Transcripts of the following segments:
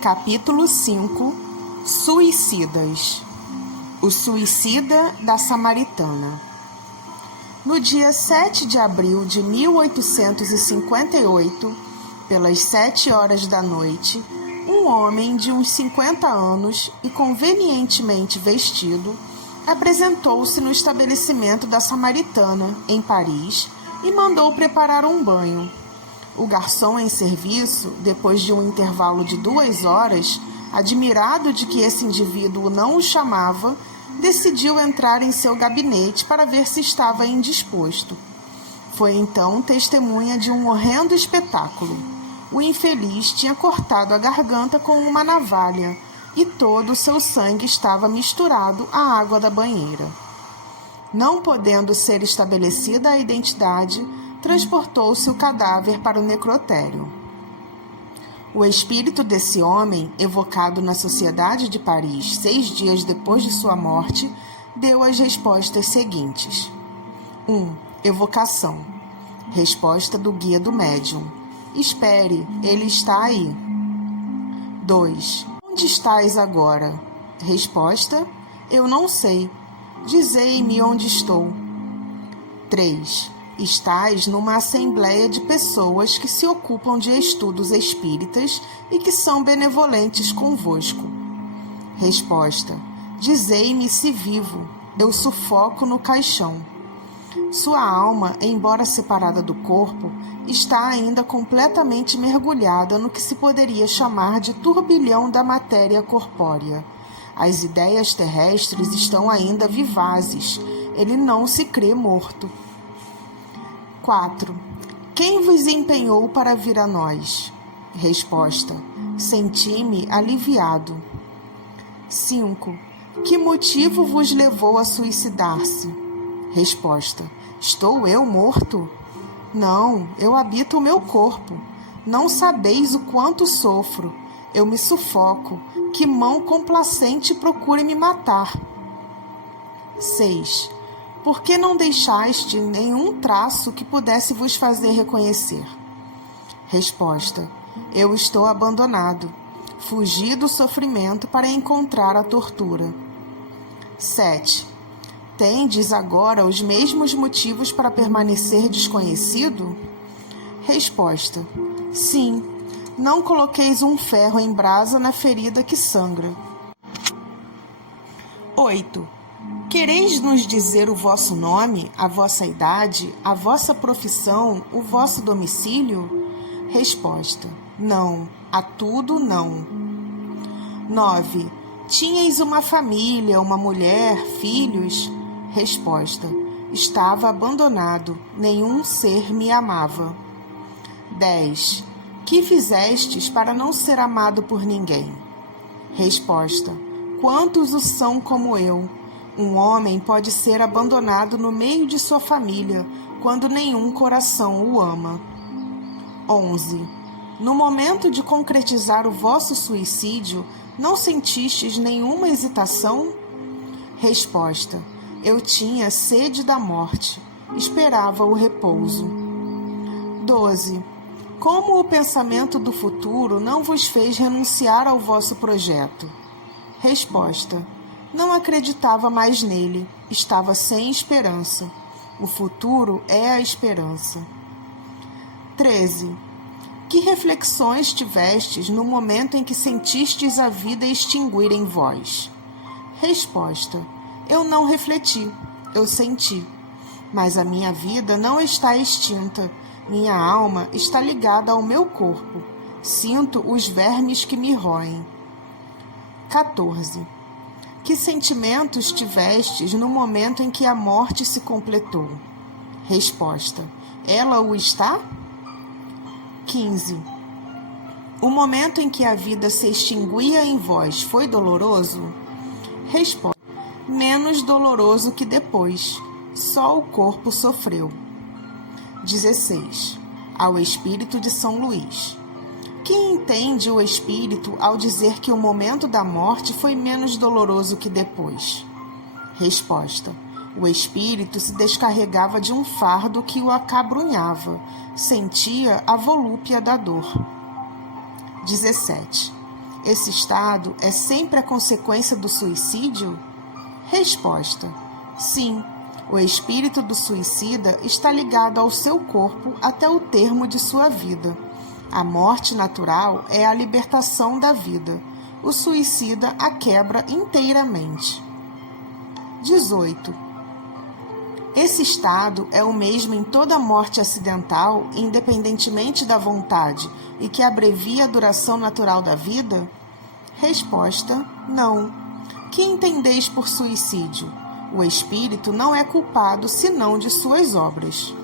Capítulo 5 – Suicidas. O suicida da Samaritana. No dia 7 de abril de 1858, pelas 7 horas da noite, um homem de uns 50 anos e convenientemente vestido apresentou-se no estabelecimento da Samaritana, em Paris, e mandou preparar um banho. O garçom em serviço, depois de um intervalo de 2 horas, admirado de que esse indivíduo não o chamava, decidiu entrar em seu gabinete para ver se estava indisposto. Foi então testemunha de um horrendo espetáculo. O infeliz tinha cortado a garganta com uma navalha e todo o seu sangue estava misturado à água da banheira. Não podendo ser estabelecida a identidade, transportou-se o cadáver para o necrotério. O espírito desse homem, evocado na Sociedade de Paris 6 dias depois de sua morte, deu as respostas seguintes. 1. Evocação. Resposta do guia do médium. Espere, ele está aí. 2. Onde estás agora? Resposta. Eu não sei. Dizei-me onde estou. 3. Estás numa assembleia de pessoas que se ocupam de estudos espíritas e que são benevolentes convosco. Resposta. Dizei-me se vivo. Eu sufoco no caixão. Sua alma, embora separada do corpo, está ainda completamente mergulhada no que se poderia chamar de turbilhão da matéria corpórea. As ideias terrestres estão ainda vivazes. Ele não se crê morto. 4. Quem vos empenhou para vir a nós? Resposta. Senti-me aliviado. 5. Que motivo vos levou a suicidar-se? Resposta. Estou eu morto? Não, eu habito o meu corpo. Não sabeis o quanto sofro. Eu me sufoco. Que mão complacente procure me matar. 6. Por que não deixaste nenhum traço que pudesse vos fazer reconhecer? Resposta. Eu estou abandonado. Fugi do sofrimento para encontrar a tortura. 7. Tendes agora os mesmos motivos para permanecer desconhecido? Resposta. Sim. Não coloqueis um ferro em brasa na ferida que sangra. 8. Quereis nos dizer o vosso nome, a vossa idade, a vossa profissão, o vosso domicílio? Resposta. Não, a tudo não. 9. Tinhais uma família, uma mulher, filhos? Resposta. Estava abandonado, nenhum ser me amava. 10. Que fizestes para não ser amado por ninguém? Resposta. Quantos o são como eu? Um homem pode ser abandonado no meio de sua família, quando nenhum coração o ama. 11. No momento de concretizar o vosso suicídio, não sentistes nenhuma hesitação? Resposta. Eu tinha sede da morte, esperava o repouso. 12. Como o pensamento do futuro não vos fez renunciar ao vosso projeto? Resposta. Não acreditava mais nele, estava sem esperança. O futuro é a esperança. 13. Que reflexões tivestes no momento em que sentistes a vida extinguir em vós? Resposta. Eu não refleti, eu senti. Mas a minha vida não está extinta, minha alma está ligada ao meu corpo. Sinto os vermes que me roem. 14. Que sentimentos tivestes no momento em que a morte se completou? Resposta. Ela o está? 15. O momento em que a vida se extinguia em vós foi doloroso? Resposta. Menos doloroso que depois. Só o corpo sofreu. 16. Ao Espírito de São Luís. Que entende o espírito ao dizer que o momento da morte foi menos doloroso que depois? Resposta. O espírito se descarregava de um fardo que o acabrunhava, sentia a volúpia da dor. 17. Esse estado é sempre a consequência do suicídio? Resposta: sim. O espírito do suicida está ligado ao seu corpo até o termo de sua vida. A morte natural é a libertação da vida. O suicida a quebra inteiramente. 18. Esse estado é o mesmo em toda morte acidental, independentemente da vontade, e que abrevia a duração natural da vida? Resposta: não. Que entendeis por suicídio? O espírito não é culpado senão de suas obras.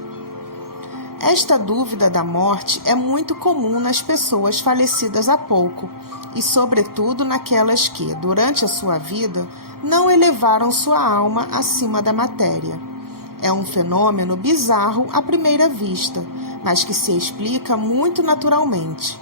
Esta dúvida da morte é muito comum nas pessoas falecidas há pouco, e sobretudo naquelas que, durante a sua vida, não elevaram sua alma acima da matéria. É um fenômeno bizarro à primeira vista, mas que se explica muito naturalmente.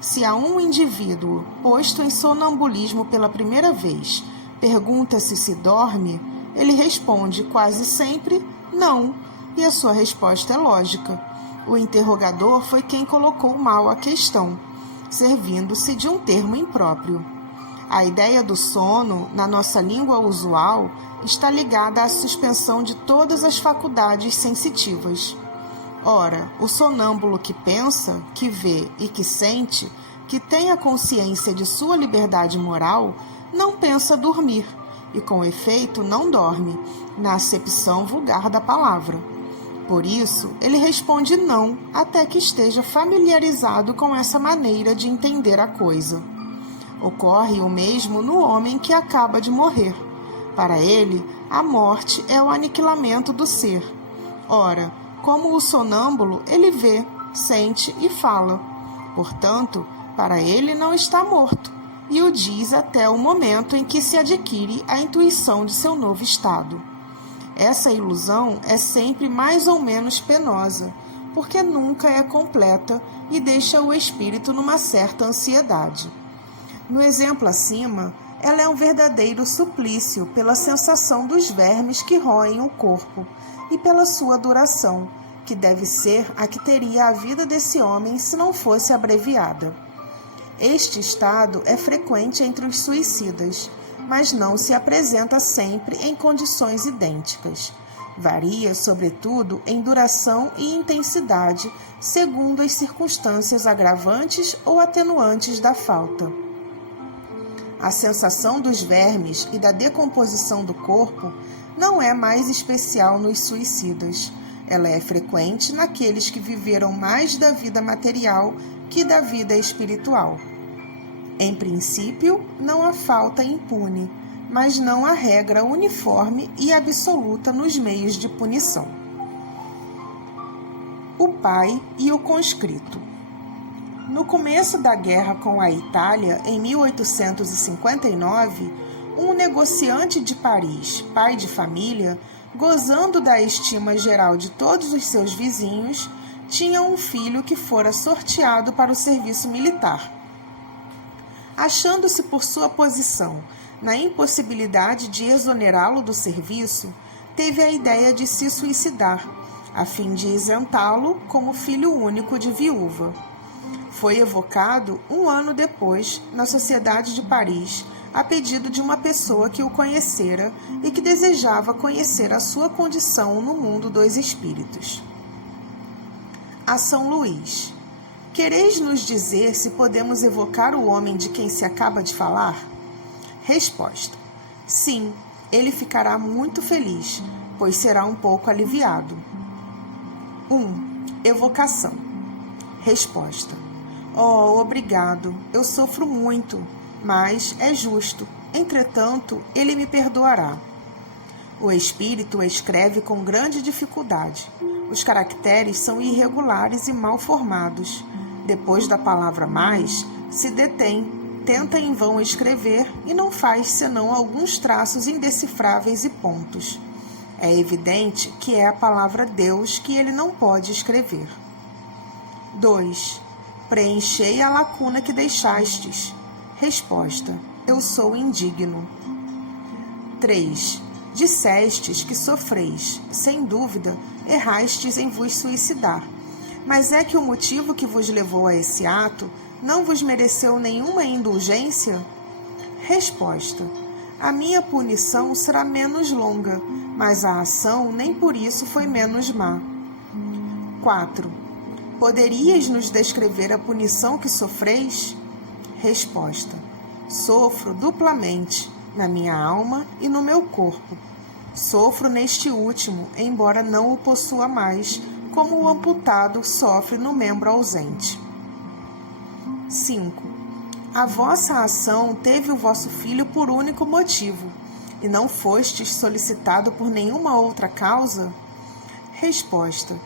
Se a um indivíduo, posto em sonambulismo pela primeira vez, pergunta-se se dorme, ele responde quase sempre não, e a sua resposta é lógica. O interrogador foi quem colocou mal a questão, servindo-se de um termo impróprio. A ideia do sono, na nossa língua usual, está ligada à suspensão de todas as faculdades sensitivas. Ora, o sonâmbulo que pensa, que vê e que sente, que tem a consciência de sua liberdade moral, não pensa dormir, e com efeito não dorme, na acepção vulgar da palavra. Por isso, ele responde não, até que esteja familiarizado com essa maneira de entender a coisa. Ocorre o mesmo no homem que acaba de morrer. Para ele, a morte é o aniquilamento do ser. Ora, como o sonâmbulo, ele vê, sente e fala. Portanto, para ele não está morto, e o diz até o momento em que se adquire a intuição de seu novo estado. Essa ilusão é sempre mais ou menos penosa, porque nunca é completa e deixa o espírito numa certa ansiedade. No exemplo acima, ela é um verdadeiro suplício pela sensação dos vermes que roem o corpo e pela sua duração, que deve ser a que teria a vida desse homem se não fosse abreviada. Este estado é frequente entre os suicidas, mas não se apresenta sempre em condições idênticas. Varia, sobretudo, em duração e intensidade, segundo as circunstâncias agravantes ou atenuantes da falta. A sensação dos vermes e da decomposição do corpo não é mais especial nos suicidas. Ela é frequente naqueles que viveram mais da vida material que da vida espiritual. Em princípio, não há falta impune, mas não há regra uniforme e absoluta nos meios de punição. O pai e o conscrito. No começo da guerra com a Itália, em 1859, um negociante de Paris, pai de família, gozando da estima geral de todos os seus vizinhos, tinha um filho que fora sorteado para o serviço militar. Achando-se por sua posição na impossibilidade de exonerá-lo do serviço, teve a ideia de se suicidar, a fim de isentá-lo como filho único de viúva. Foi evocado um ano depois na Sociedade de Paris, a pedido de uma pessoa que o conhecera e que desejava conhecer a sua condição no mundo dos espíritos. A São Luís. Quereis nos dizer se podemos evocar o homem de quem se acaba de falar? Resposta: sim, ele ficará muito feliz, pois será um pouco aliviado. 1. Evocação. Resposta: oh, obrigado, eu sofro muito, mas é justo, entretanto, ele me perdoará. O espírito escreve com grande dificuldade. Os caracteres são irregulares e mal formados. Depois da palavra mais, se detém, tenta em vão escrever e não faz senão alguns traços indecifráveis e pontos. É evidente que é a palavra Deus que ele não pode escrever. 2. Preenchei a lacuna que deixastes. Resposta: eu sou indigno. 3. Dissestes que sofreis, sem dúvida, errastes em vos suicidar. Mas é que o motivo que vos levou a esse ato não vos mereceu nenhuma indulgência? Resposta: a minha punição será menos longa, mas a ação nem por isso foi menos má. 4. Poderias nos descrever a punição que sofreis? Resposta: sofro duplamente, na minha alma e no meu corpo. Sofro neste último, embora não o possua mais, como o amputado sofre no membro ausente. 5. A vossa ação teve o vosso filho por único motivo, e não fostes solicitado por nenhuma outra causa? Resposta: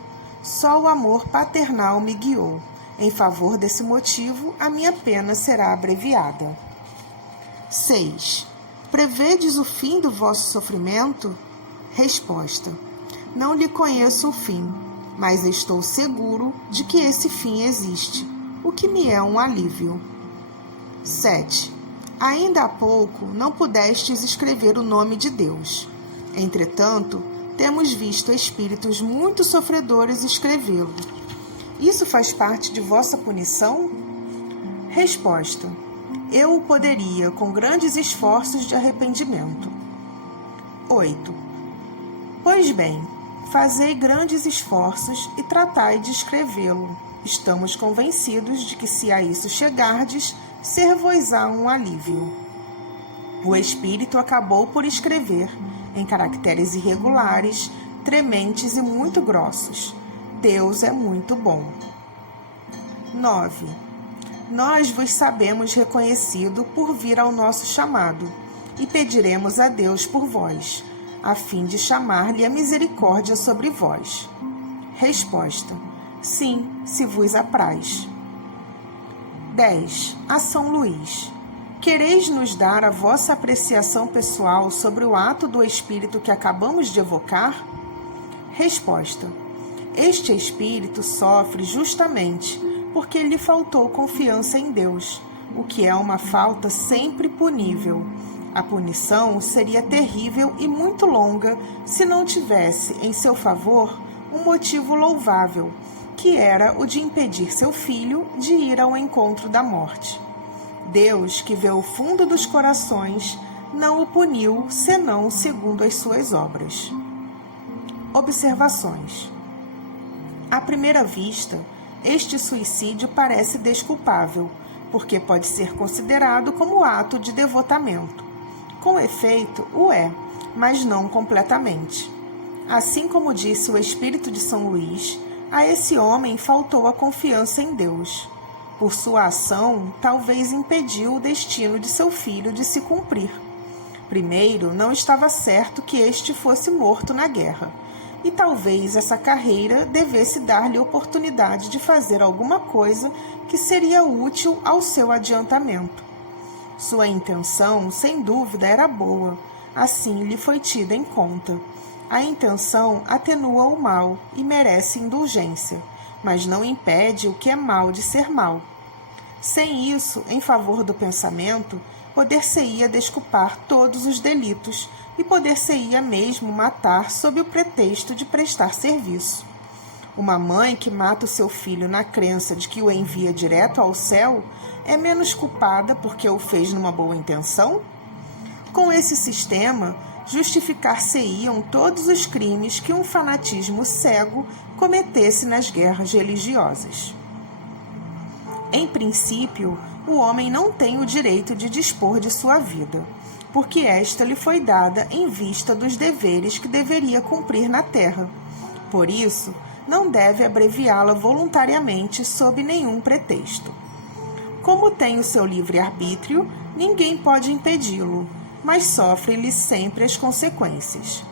só o amor paternal me guiou. Em favor desse motivo, a minha pena será abreviada. 6. Prevedes o fim do vosso sofrimento? Resposta: não lhe conheço o fim, mas estou seguro de que esse fim existe, o que me é um alívio. 7. Ainda há pouco não pudestes escrever o nome de Deus. Entretanto, temos visto espíritos muito sofredores escrevê-lo. Isso faz parte de vossa punição? Resposta: eu o poderia com grandes esforços de arrependimento. 8. Pois bem, fazei grandes esforços e tratai de escrevê-lo. Estamos convencidos de que, se a isso chegardes, ser-vos-á um alívio. O espírito acabou por escrever, em caracteres irregulares, trementes e muito grossos: Deus é muito bom. 9. Nós vos sabemos reconhecido por vir ao nosso chamado, e pediremos a Deus por vós, a fim de chamar-lhe a misericórdia sobre vós. Resposta: sim, se vos apraz. 10. A São Luís: quereis nos dar a vossa apreciação pessoal sobre o ato do espírito que acabamos de evocar? Resposta: este espírito sofre justamente porque lhe faltou confiança em Deus, o que é uma falta sempre punível. A punição seria terrível e muito longa se não tivesse em seu favor um motivo louvável, que era o de impedir seu filho de ir ao encontro da morte. Deus, que vê o fundo dos corações, não o puniu senão segundo as suas obras. Observações. À primeira vista, este suicídio parece desculpável, porque pode ser considerado como ato de devotamento. Com efeito, o é, mas não completamente. Assim como disse o espírito de São Luís, a esse homem faltou a confiança em Deus. Por sua ação, talvez impediu o destino de seu filho de se cumprir. Primeiro, não estava certo que este fosse morto na guerra, e talvez essa carreira devesse dar-lhe oportunidade de fazer alguma coisa que seria útil ao seu adiantamento. Sua intenção, sem dúvida, era boa, assim lhe foi tida em conta. A intenção atenua o mal e merece indulgência, mas não impede o que é mal de ser mal. Sem isso, em favor do pensamento, poder-se-ia desculpar todos os delitos e poder-se-ia mesmo matar sob o pretexto de prestar serviço. Uma mãe que mata o seu filho na crença de que o envia direto ao céu é menos culpada porque o fez numa boa intenção? Com esse sistema, justificar-se-iam todos os crimes que um fanatismo cego cometesse nas guerras religiosas. Em princípio, o homem não tem o direito de dispor de sua vida, porque esta lhe foi dada em vista dos deveres que deveria cumprir na terra. Por isso, não deve abreviá-la voluntariamente sob nenhum pretexto. Como tem o seu livre-arbítrio, ninguém pode impedi-lo, mas sofre-lhe sempre as consequências.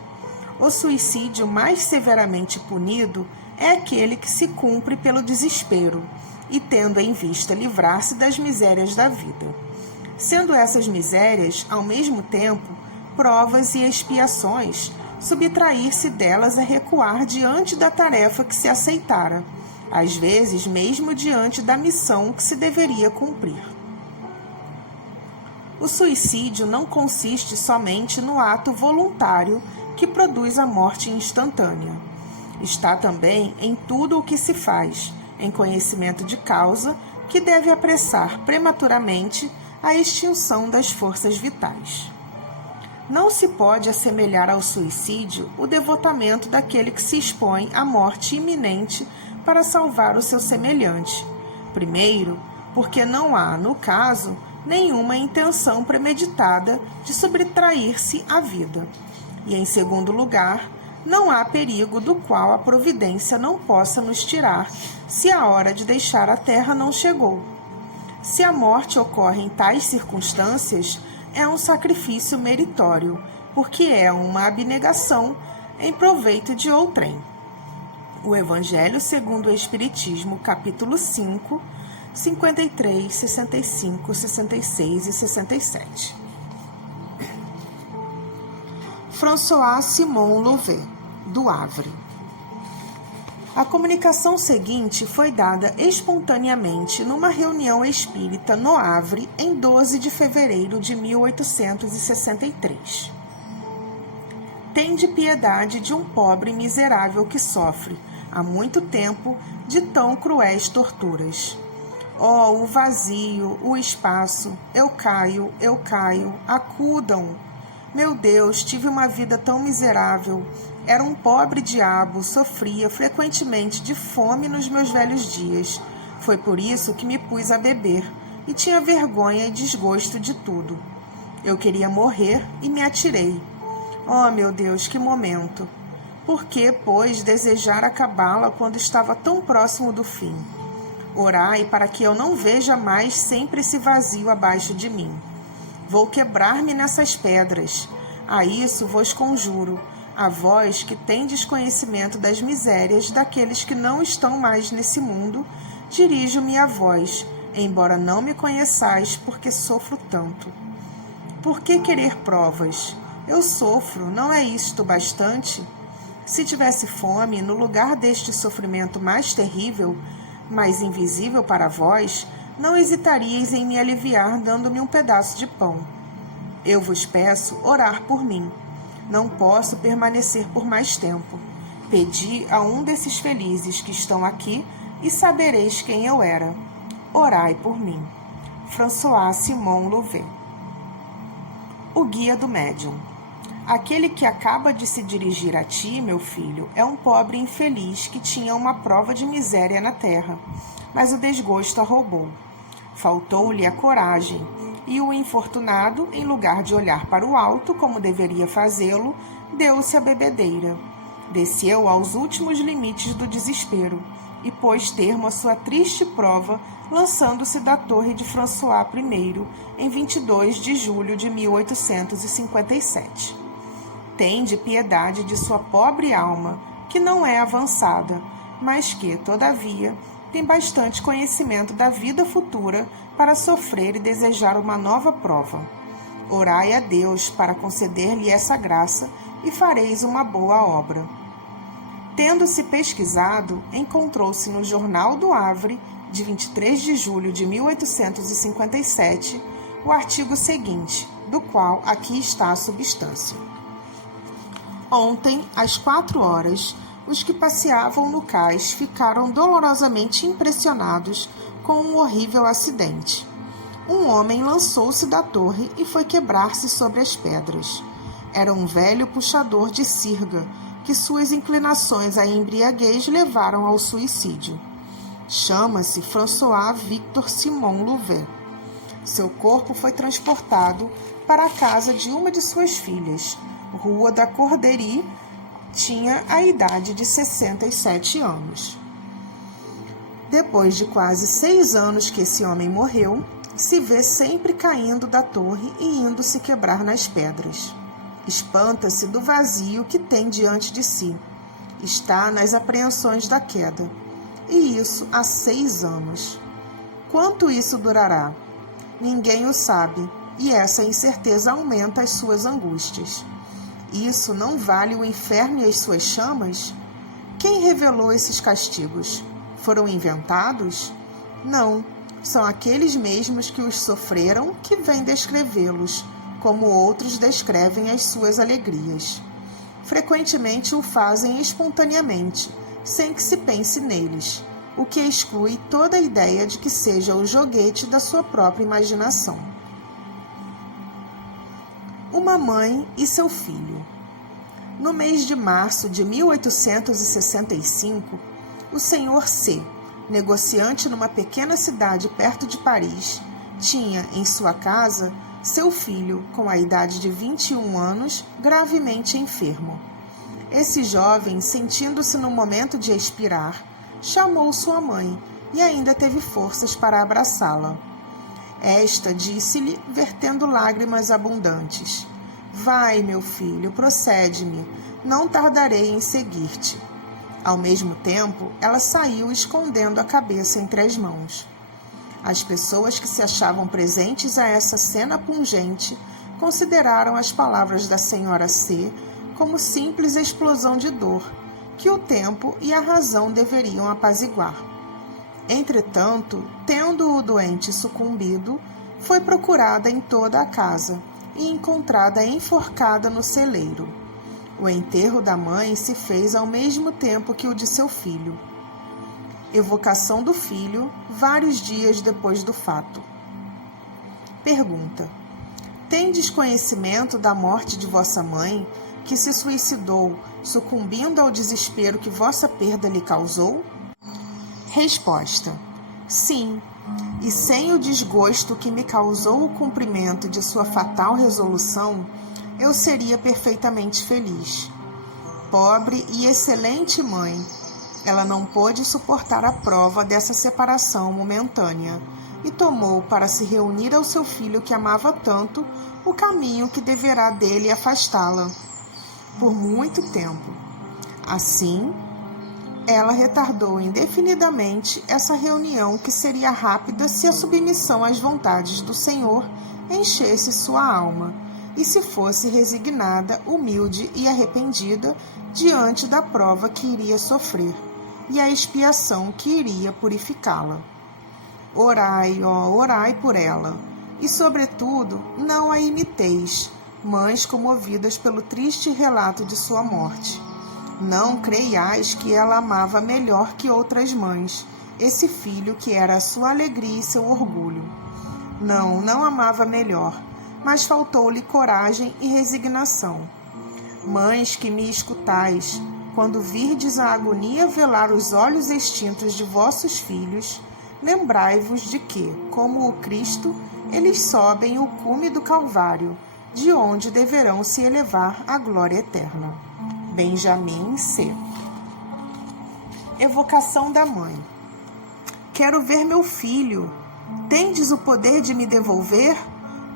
O suicídio mais severamente punido é aquele que se cumpre pelo desespero, e tendo em vista livrar-se das misérias da vida. Sendo essas misérias, ao mesmo tempo, provas e expiações, subtrair-se delas é recuar diante da tarefa que se aceitara, às vezes mesmo diante da missão que se deveria cumprir. O suicídio não consiste somente no ato voluntário que produz a morte instantânea. Está também em tudo o que se faz, em conhecimento de causa, que deve apressar prematuramente a extinção das forças vitais. Não se pode assemelhar ao suicídio o devotamento daquele que se expõe à morte iminente para salvar o seu semelhante. Primeiro, porque não há, no caso, nenhuma intenção premeditada de subtrair-se à vida. E, em segundo lugar, não há perigo do qual a providência não possa nos tirar se a hora de deixar a terra não chegou. Se a morte ocorre em tais circunstâncias, é um sacrifício meritório, porque é uma abnegação em proveito de outrem. O Evangelho segundo o Espiritismo, capítulo 5, 53, 65, 66 e 67. François Simon Louvet, do Havre. A comunicação seguinte foi dada espontaneamente numa reunião espírita no Havre em 12 de fevereiro de 1863. Tende piedade de um pobre miserável que sofre, há muito tempo, de tão cruéis torturas. Oh, o vazio, o espaço, eu caio, acudam. Meu Deus, tive uma vida tão miserável. Era um pobre diabo, sofria frequentemente de fome nos meus velhos dias. Foi por isso que me pus a beber, e tinha vergonha e desgosto de tudo. Eu queria morrer e me atirei. Oh, meu Deus, que momento! Por que, pois, desejar acabá-la quando estava tão próximo do fim? Orai para que eu não veja mais sempre esse vazio abaixo de mim. Vou quebrar-me nessas pedras. A isso vos conjuro, a vós que tendes conhecimento das misérias daqueles que não estão mais nesse mundo, dirijo-me a vós, embora não me conheçais, porque sofro tanto. Por que querer provas? Eu sofro, não é isto bastante? Se tivesse fome, no lugar deste sofrimento mais terrível, mais invisível para vós, não hesitaríeis em me aliviar dando-me um pedaço de pão. Eu vos peço orar por mim. Não posso permanecer por mais tempo. Pedi a um desses felizes que estão aqui e sabereis quem eu era. Orai por mim. François Simon Louvet. O Guia do Médium. Aquele que acaba de se dirigir a ti, meu filho, é um pobre infeliz que tinha uma prova de miséria na terra, mas o desgosto a roubou. Faltou-lhe a coragem, e o infortunado, em lugar de olhar para o alto, como deveria fazê-lo, deu-se à bebedeira. Desceu aos últimos limites do desespero, e pôs termo à sua triste prova, lançando-se da torre de François I, em 22 de julho de 1857. Tende piedade de sua pobre alma, que não é avançada, mas que, todavia, tem bastante conhecimento da vida futura para sofrer e desejar uma nova prova. Orai a Deus para conceder-lhe essa graça e fareis uma boa obra. Tendo-se pesquisado, encontrou-se no Jornal do Havre, de 23 de julho de 1857, o artigo seguinte, do qual aqui está a substância. Ontem, às 4 horas, os que passeavam no cais ficaram dolorosamente impressionados com um horrível acidente. Um homem lançou-se da torre e foi quebrar-se sobre as pedras. Era um velho puxador de sirga, que suas inclinações à embriaguez levaram ao suicídio. Chama-se François Victor Simon Louvet. Seu corpo foi transportado para a casa de uma de suas filhas, Rua da Corderie. Tinha a idade de 67 anos. Depois de quase 6 anos que esse homem morreu, se vê sempre caindo da torre e indo se quebrar nas pedras. Espanta-se do vazio que tem diante de si. Está nas apreensões da queda. E isso há 6 anos. Quanto isso durará? Ninguém o sabe, e essa incerteza aumenta as suas angústias. Isso não vale o inferno e as suas chamas? Quem revelou esses castigos? Foram inventados? Não, são aqueles mesmos que os sofreram que vêm descrevê-los, como outros descrevem as suas alegrias. Frequentemente o fazem espontaneamente, sem que se pense neles. o que exclui toda a ideia de que seja o joguete da sua própria imaginação. Uma mãe e seu filho. No mês de março de 1865, o Sr. C., negociante numa pequena cidade perto de Paris, tinha em sua casa seu filho, com a idade de 21 anos, gravemente enfermo. Esse jovem, sentindo-se no momento de expirar, chamou sua mãe e ainda teve forças para abraçá-la. Esta disse-lhe, vertendo lágrimas abundantes: Vai, meu filho, procede-me, não tardarei em seguir-te. Ao mesmo tempo, ela saiu escondendo a cabeça entre as mãos. As pessoas que se achavam presentes a essa cena pungente consideraram as palavras da senhora C. como simples explosão de dor, que o tempo e a razão deveriam apaziguar. Entretanto, tendo o doente sucumbido, foi procurada em toda a casa e encontrada enforcada no celeiro. O enterro da mãe se fez ao mesmo tempo que o de seu filho. Evocação do filho, vários dias depois do fato. Pergunta: Tendes conhecimento da morte de vossa mãe, que se suicidou, sucumbindo ao desespero que vossa perda lhe causou? Resposta: Sim, e sem o desgosto que me causou o cumprimento de sua fatal resolução, eu seria perfeitamente feliz. Pobre e excelente mãe, ela não pôde suportar a prova dessa separação momentânea e tomou para se reunir ao seu filho que amava tanto o caminho que deverá dele afastá-la por muito tempo. Assim, ela retardou indefinidamente essa reunião que seria rápida se a submissão às vontades do Senhor enchesse sua alma e se fosse resignada, humilde e arrependida diante da prova que iria sofrer e a expiação que iria purificá-la. Orai, ó, orai por ela, e, sobretudo, não a imiteis, mães comovidas pelo triste relato de sua morte. Não creiais que ela amava melhor que outras mães esse filho que era a sua alegria e seu orgulho. Não amava melhor, mas faltou-lhe coragem e resignação. Mães que me escutais, quando virdes a agonia velar os olhos extintos de vossos filhos, lembrai-vos de que, como o Cristo, eles sobem o cume do Calvário, de onde deverão se elevar à glória eterna. Benjamin C. Evocação da mãe. Quero ver meu filho. Tendes o poder de me devolver?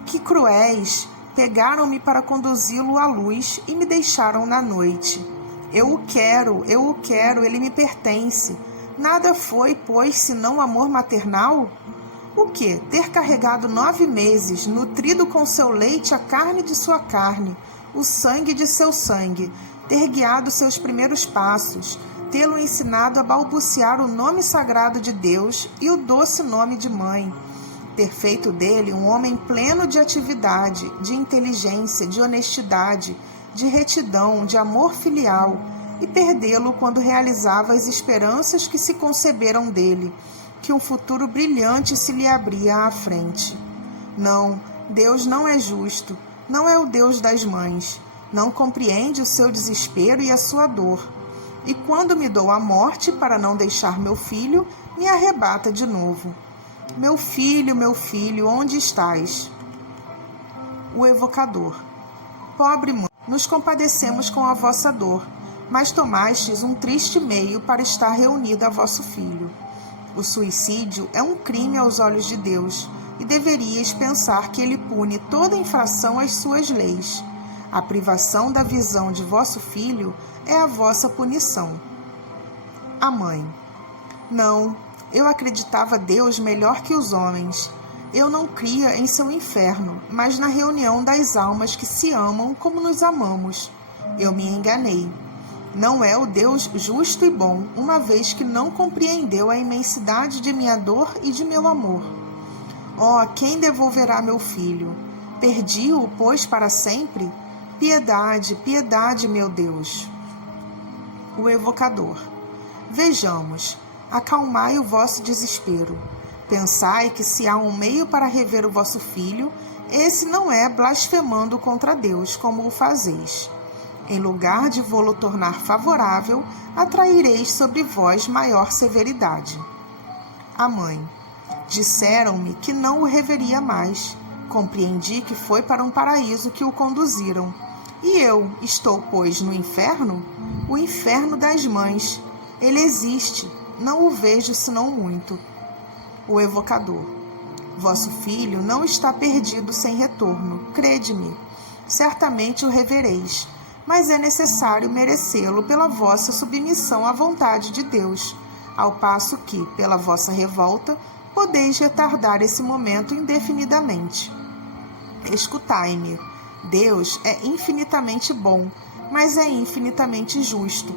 Que cruéis! Pegaram-me para conduzi-lo à luz e me deixaram na noite. Eu o quero, ele me pertence. Nada foi, pois, senão amor maternal? O que? Ter carregado 9 meses, nutrido com seu leite a carne de sua carne, o sangue de seu sangue, ter guiado seus primeiros passos, tê-lo ensinado a balbuciar o nome sagrado de Deus e o doce nome de mãe, ter feito dele um homem pleno de atividade, de inteligência, de honestidade, de retidão, de amor filial, e perdê-lo quando realizava as esperanças que se conceberam dele, que um futuro brilhante se lhe abria à frente. Não, Deus não é justo, não é o Deus das mães, não compreende o seu desespero e a sua dor. E quando me dou a morte para não deixar meu filho, me arrebata de novo. Meu filho, onde estás? O evocador. Pobre mãe, nos compadecemos com a vossa dor, mas tomastes um triste meio para estar reunida a vosso filho. O suicídio é um crime aos olhos de Deus, e deveríeis pensar que ele pune toda infração às suas leis. A privação da visão de vosso filho é a vossa punição. A mãe. Não, eu acreditava Deus melhor que os homens. Eu não cria em seu inferno, mas na reunião das almas que se amam como nos amamos. Eu me enganei. Não é o Deus justo e bom, uma vez que não compreendeu a imensidade de minha dor e de meu amor. Oh, quem devolverá meu filho? Perdi-o, pois, para sempre? Piedade, piedade, meu Deus. O evocador. Vejamos, acalmai o vosso desespero. Pensai que se há um meio para rever o vosso filho, esse não é blasfemando contra Deus, como o fazeis. Em lugar de vô-lo tornar favorável, atraireis sobre vós maior severidade. A mãe: disseram-me que não o reveria mais. Compreendi que foi para um paraíso que o conduziram. E eu estou, pois, no inferno? O inferno das mães. Ele existe, não o vejo senão muito. O evocador: vosso filho não está perdido sem retorno, crede-me. Certamente o revereis, mas é necessário merecê-lo pela vossa submissão à vontade de Deus, ao passo que, pela vossa revolta, podeis retardar esse momento indefinidamente. Escutai-me. Deus é infinitamente bom, mas é infinitamente justo.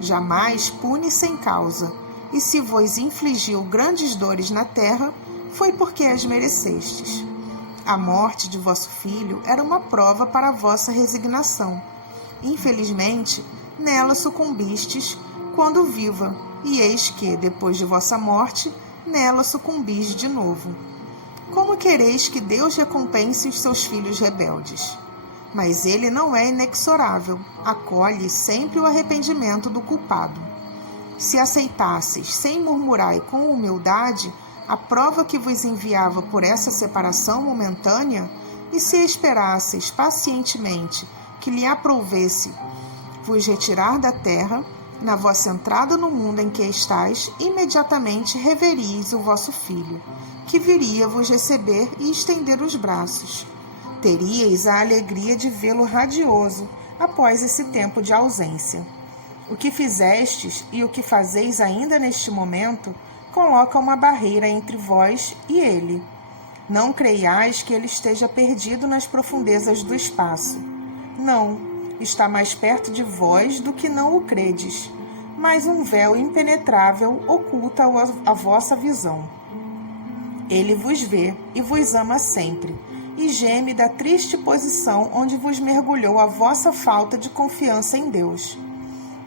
Jamais pune sem causa. E se vos infligiu grandes dores na terra, foi porque as merecestes. A morte de vosso filho era uma prova para a vossa resignação. Infelizmente, nela sucumbistes quando viva, e eis que, depois de vossa morte, nela sucumbis de novo. Como quereis que Deus recompense os seus filhos rebeldes? Mas ele não é inexorável, acolhe sempre o arrependimento do culpado. Se aceitasseis sem murmurar e com humildade a prova que vos enviava por essa separação momentânea, e se esperasseis pacientemente que lhe aprouvesse vos retirar da terra, na vossa entrada no mundo em que estáis, imediatamente reveríeis o vosso filho, que viria vos receber e estender os braços. Teríeis a alegria de vê-lo radioso após esse tempo de ausência. O que fizestes e o que fazeis ainda neste momento coloca uma barreira entre vós e ele. Não creiais que ele esteja perdido nas profundezas do espaço. Não, está mais perto de vós do que não o credes, mas um véu impenetrável oculta a vossa visão. Ele vos vê e vos ama sempre, e geme da triste posição onde vos mergulhou a vossa falta de confiança em Deus.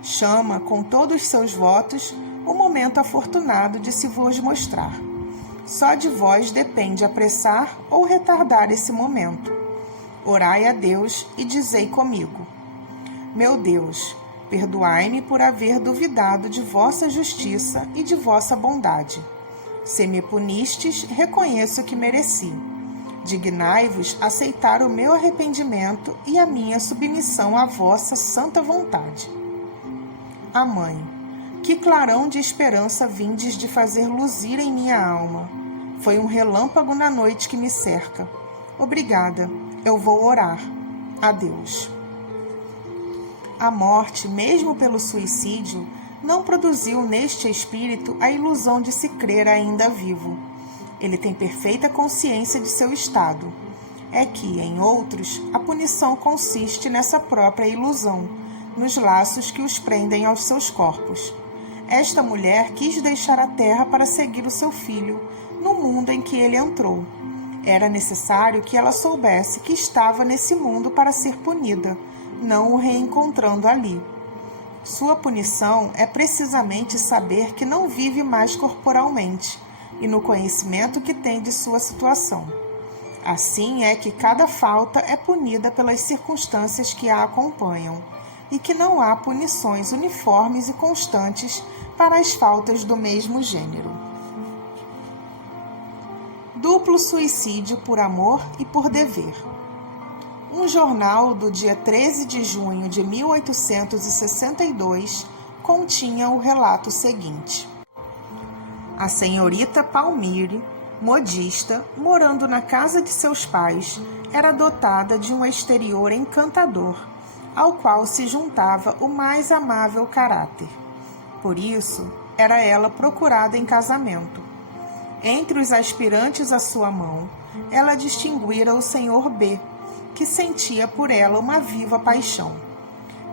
Chama, com todos os seus votos, o momento afortunado de se vos mostrar. Só de vós depende apressar ou retardar esse momento. Orai a Deus e dizei comigo: meu Deus, perdoai-me por haver duvidado de vossa justiça e de vossa bondade. Se me punistes, reconheço que mereci. Dignai-vos aceitar o meu arrependimento e a minha submissão à vossa santa vontade. A mãe: que clarão de esperança vindes de fazer luzir em minha alma. Foi um relâmpago na noite que me cerca. Obrigada, eu vou orar. Adeus. A morte, mesmo pelo suicídio, não produziu neste espírito a ilusão de se crer ainda vivo. Ele tem perfeita consciência de seu estado. É que, em outros, a punição consiste nessa própria ilusão, nos laços que os prendem aos seus corpos. Esta mulher quis deixar a terra para seguir o seu filho, no mundo em que ele entrou. Era necessário que ela soubesse que estava nesse mundo para ser punida, não o reencontrando ali. Sua punição é precisamente saber que não vive mais corporalmente, e no conhecimento que tem de sua situação. Assim é que cada falta é punida pelas circunstâncias que a acompanham, e que não há punições uniformes e constantes para as faltas do mesmo gênero. Duplo suicídio por amor e por dever. Um jornal do dia 13 de junho de 1862 continha o relato seguinte: a senhorita Palmyre, modista, morando na casa de seus pais, era dotada de um exterior encantador, ao qual se juntava o mais amável caráter. Por isso, era ela procurada em casamento. Entre os aspirantes à sua mão, ela distinguira o Sr. B., que sentia por ela uma viva paixão.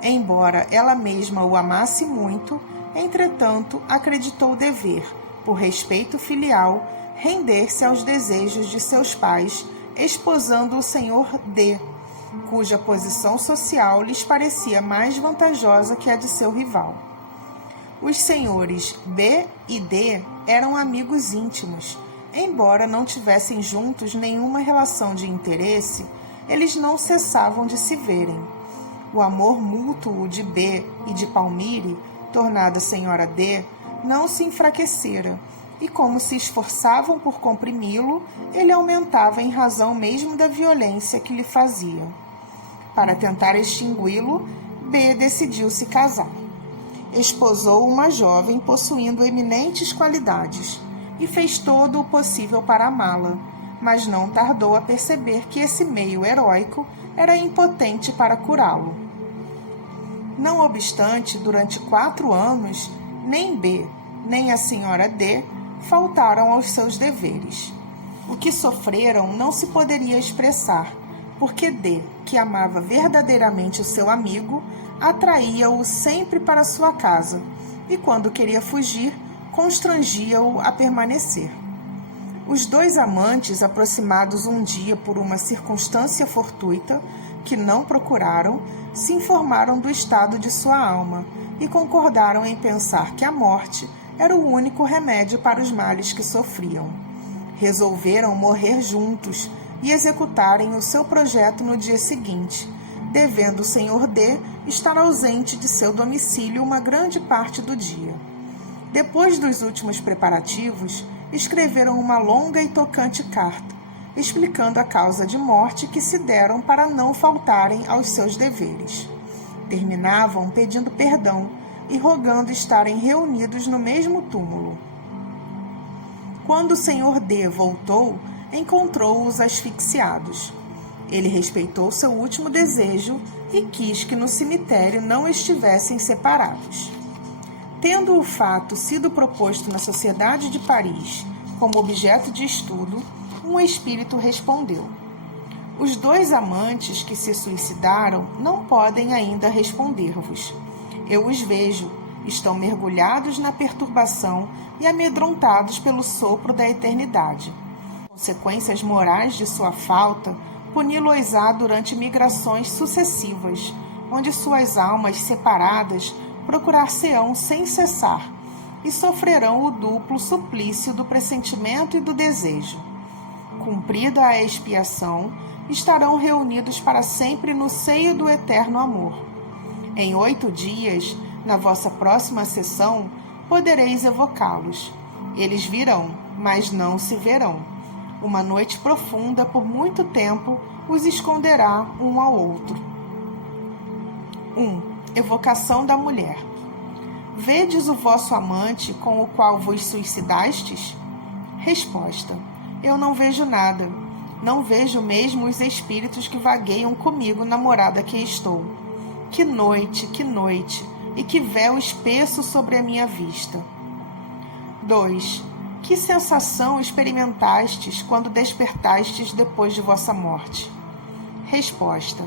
Embora ela mesma o amasse muito, entretanto, acreditou dever, por respeito filial, render-se aos desejos de seus pais, esposando o Sr. D., cuja posição social lhes parecia mais vantajosa que a de seu rival. Os senhores B e D eram amigos íntimos. Embora não tivessem juntos nenhuma relação de interesse, eles não cessavam de se verem. O amor mútuo de B e de Palmire, tornada senhora D, não se enfraquecera, e como se esforçavam por comprimi-lo, ele aumentava em razão mesmo da violência que lhe fazia. Para tentar extingui-lo, B decidiu se casar. Esposou uma jovem possuindo eminentes qualidades e fez todo o possível para amá-la, mas não tardou a perceber que esse meio heróico era impotente para curá-lo. Não obstante, durante 4 anos, nem B, nem a senhora D faltaram aos seus deveres. O que sofreram não se poderia expressar, porque D, que amava verdadeiramente o seu amigo, atraía-o sempre para sua casa, e quando queria fugir, constrangia-o a permanecer. Os 2 amantes, aproximados um dia por uma circunstância fortuita, que não procuraram, se informaram do estado de sua alma e concordaram em pensar que a morte era o único remédio para os males que sofriam. Resolveram morrer juntos e executarem o seu projeto no dia seguinte, devendo o senhor D estar ausente de seu domicílio uma grande parte do dia. Depois dos últimos preparativos, escreveram uma longa e tocante carta, explicando a causa de morte que se deram para não faltarem aos seus deveres. Terminavam pedindo perdão e rogando estarem reunidos no mesmo túmulo. Quando o senhor D voltou, encontrou-os asfixiados. Ele respeitou seu último desejo e quis que no cemitério não estivessem separados. Tendo o fato sido proposto na Sociedade de Paris como objeto de estudo, um espírito respondeu: os 2 amantes que se suicidaram não podem ainda responder-vos. Eu os vejo, estão mergulhados na perturbação e amedrontados pelo sopro da eternidade. Consequências morais de sua falta puni-los-á durante migrações sucessivas, onde suas almas separadas procurar-se-ão sem cessar, e sofrerão o duplo suplício do pressentimento e do desejo. Cumprida a expiação, estarão reunidos para sempre no seio do eterno amor. Em 8 dias, na vossa próxima sessão, podereis evocá-los. Eles virão, mas não se verão. Uma noite profunda, por muito tempo, os esconderá um ao outro. 1. Evocação da mulher. Vedes o vosso amante com o qual vos suicidastes? Resposta: eu não vejo nada. Não vejo mesmo os espíritos que vagueiam comigo na morada que estou. Que noite, e que véu espesso sobre a minha vista. 2. Que sensação experimentastes quando despertastes depois de vossa morte? Resposta: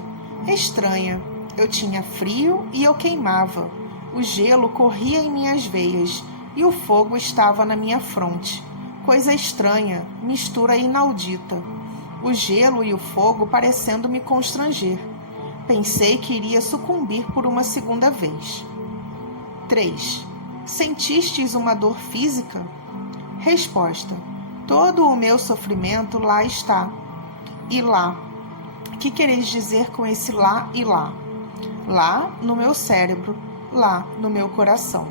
estranha. Eu tinha frio e eu queimava. O gelo corria em minhas veias e o fogo estava na minha fronte. Coisa estranha, mistura inaudita. O gelo e o fogo parecendo me constranger. Pensei que iria sucumbir por uma segunda vez. 3. Sentistes uma dor física? Resposta: todo o meu sofrimento lá está. E lá? Que quereis dizer com esse lá e lá? Lá no meu cérebro, lá no meu coração.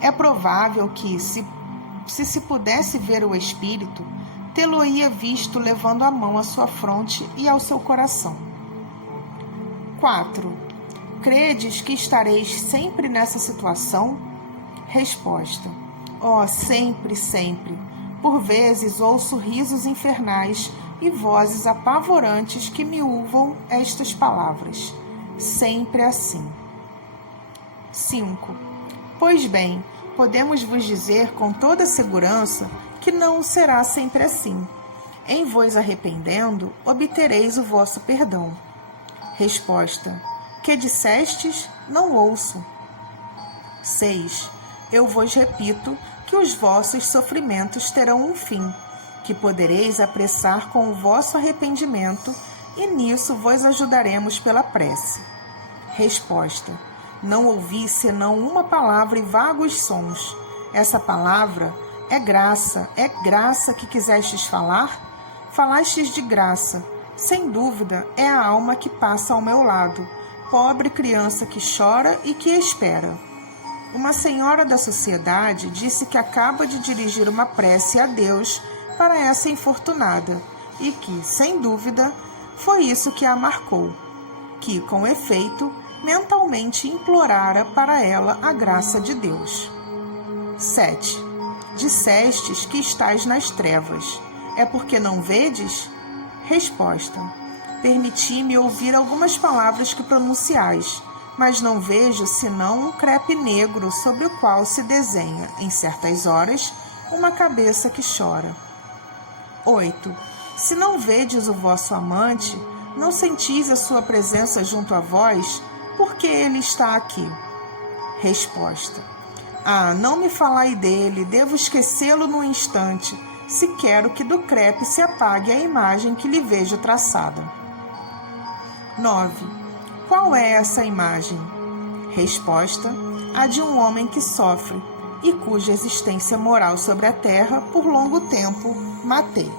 É provável que, se pudesse ver o espírito, tê-lo-ia visto levando a mão à sua fronte e ao seu coração. 4. Credes que estareis sempre nessa situação? Resposta: oh, sempre, sempre. Por vezes ouço risos infernais e vozes apavorantes que me uvam estas palavras. Sempre assim. 5. Pois bem, podemos vos dizer com toda segurança que não será sempre assim. Em vos arrependendo, obtereis o vosso perdão. Resposta: que dissestes? Não ouço. 6. Eu vos repito que os vossos sofrimentos terão um fim, que podereis apressar com o vosso arrependimento, e nisso vos ajudaremos pela prece. Resposta: Não ouvi senão uma palavra e vagos sons. Essa palavra é graça que quisestes falar? Falastes de graça. Sem dúvida, é a alma que passa ao meu lado, pobre criança que chora e que espera. Uma senhora da sociedade disse que acaba de dirigir uma prece a Deus para essa infortunada e que, sem dúvida, foi isso que a marcou, que, com efeito, mentalmente implorara para ela a graça de Deus. 7. Dissestes que estás nas trevas. É porque não vedes? Resposta. Permiti-me ouvir algumas palavras que pronunciais, mas não vejo senão um crepe negro sobre o qual se desenha, em certas horas, uma cabeça que chora. 8. Se não vedes o vosso amante, não sentis a sua presença junto a vós, porque ele está aqui. Resposta. Não me falai dele, devo esquecê-lo num instante, se quero que do crepe se apague a imagem que lhe vejo traçada. 9. Qual é essa imagem? Resposta. A de um homem que sofre e cuja existência moral sobre a terra por longo tempo matei.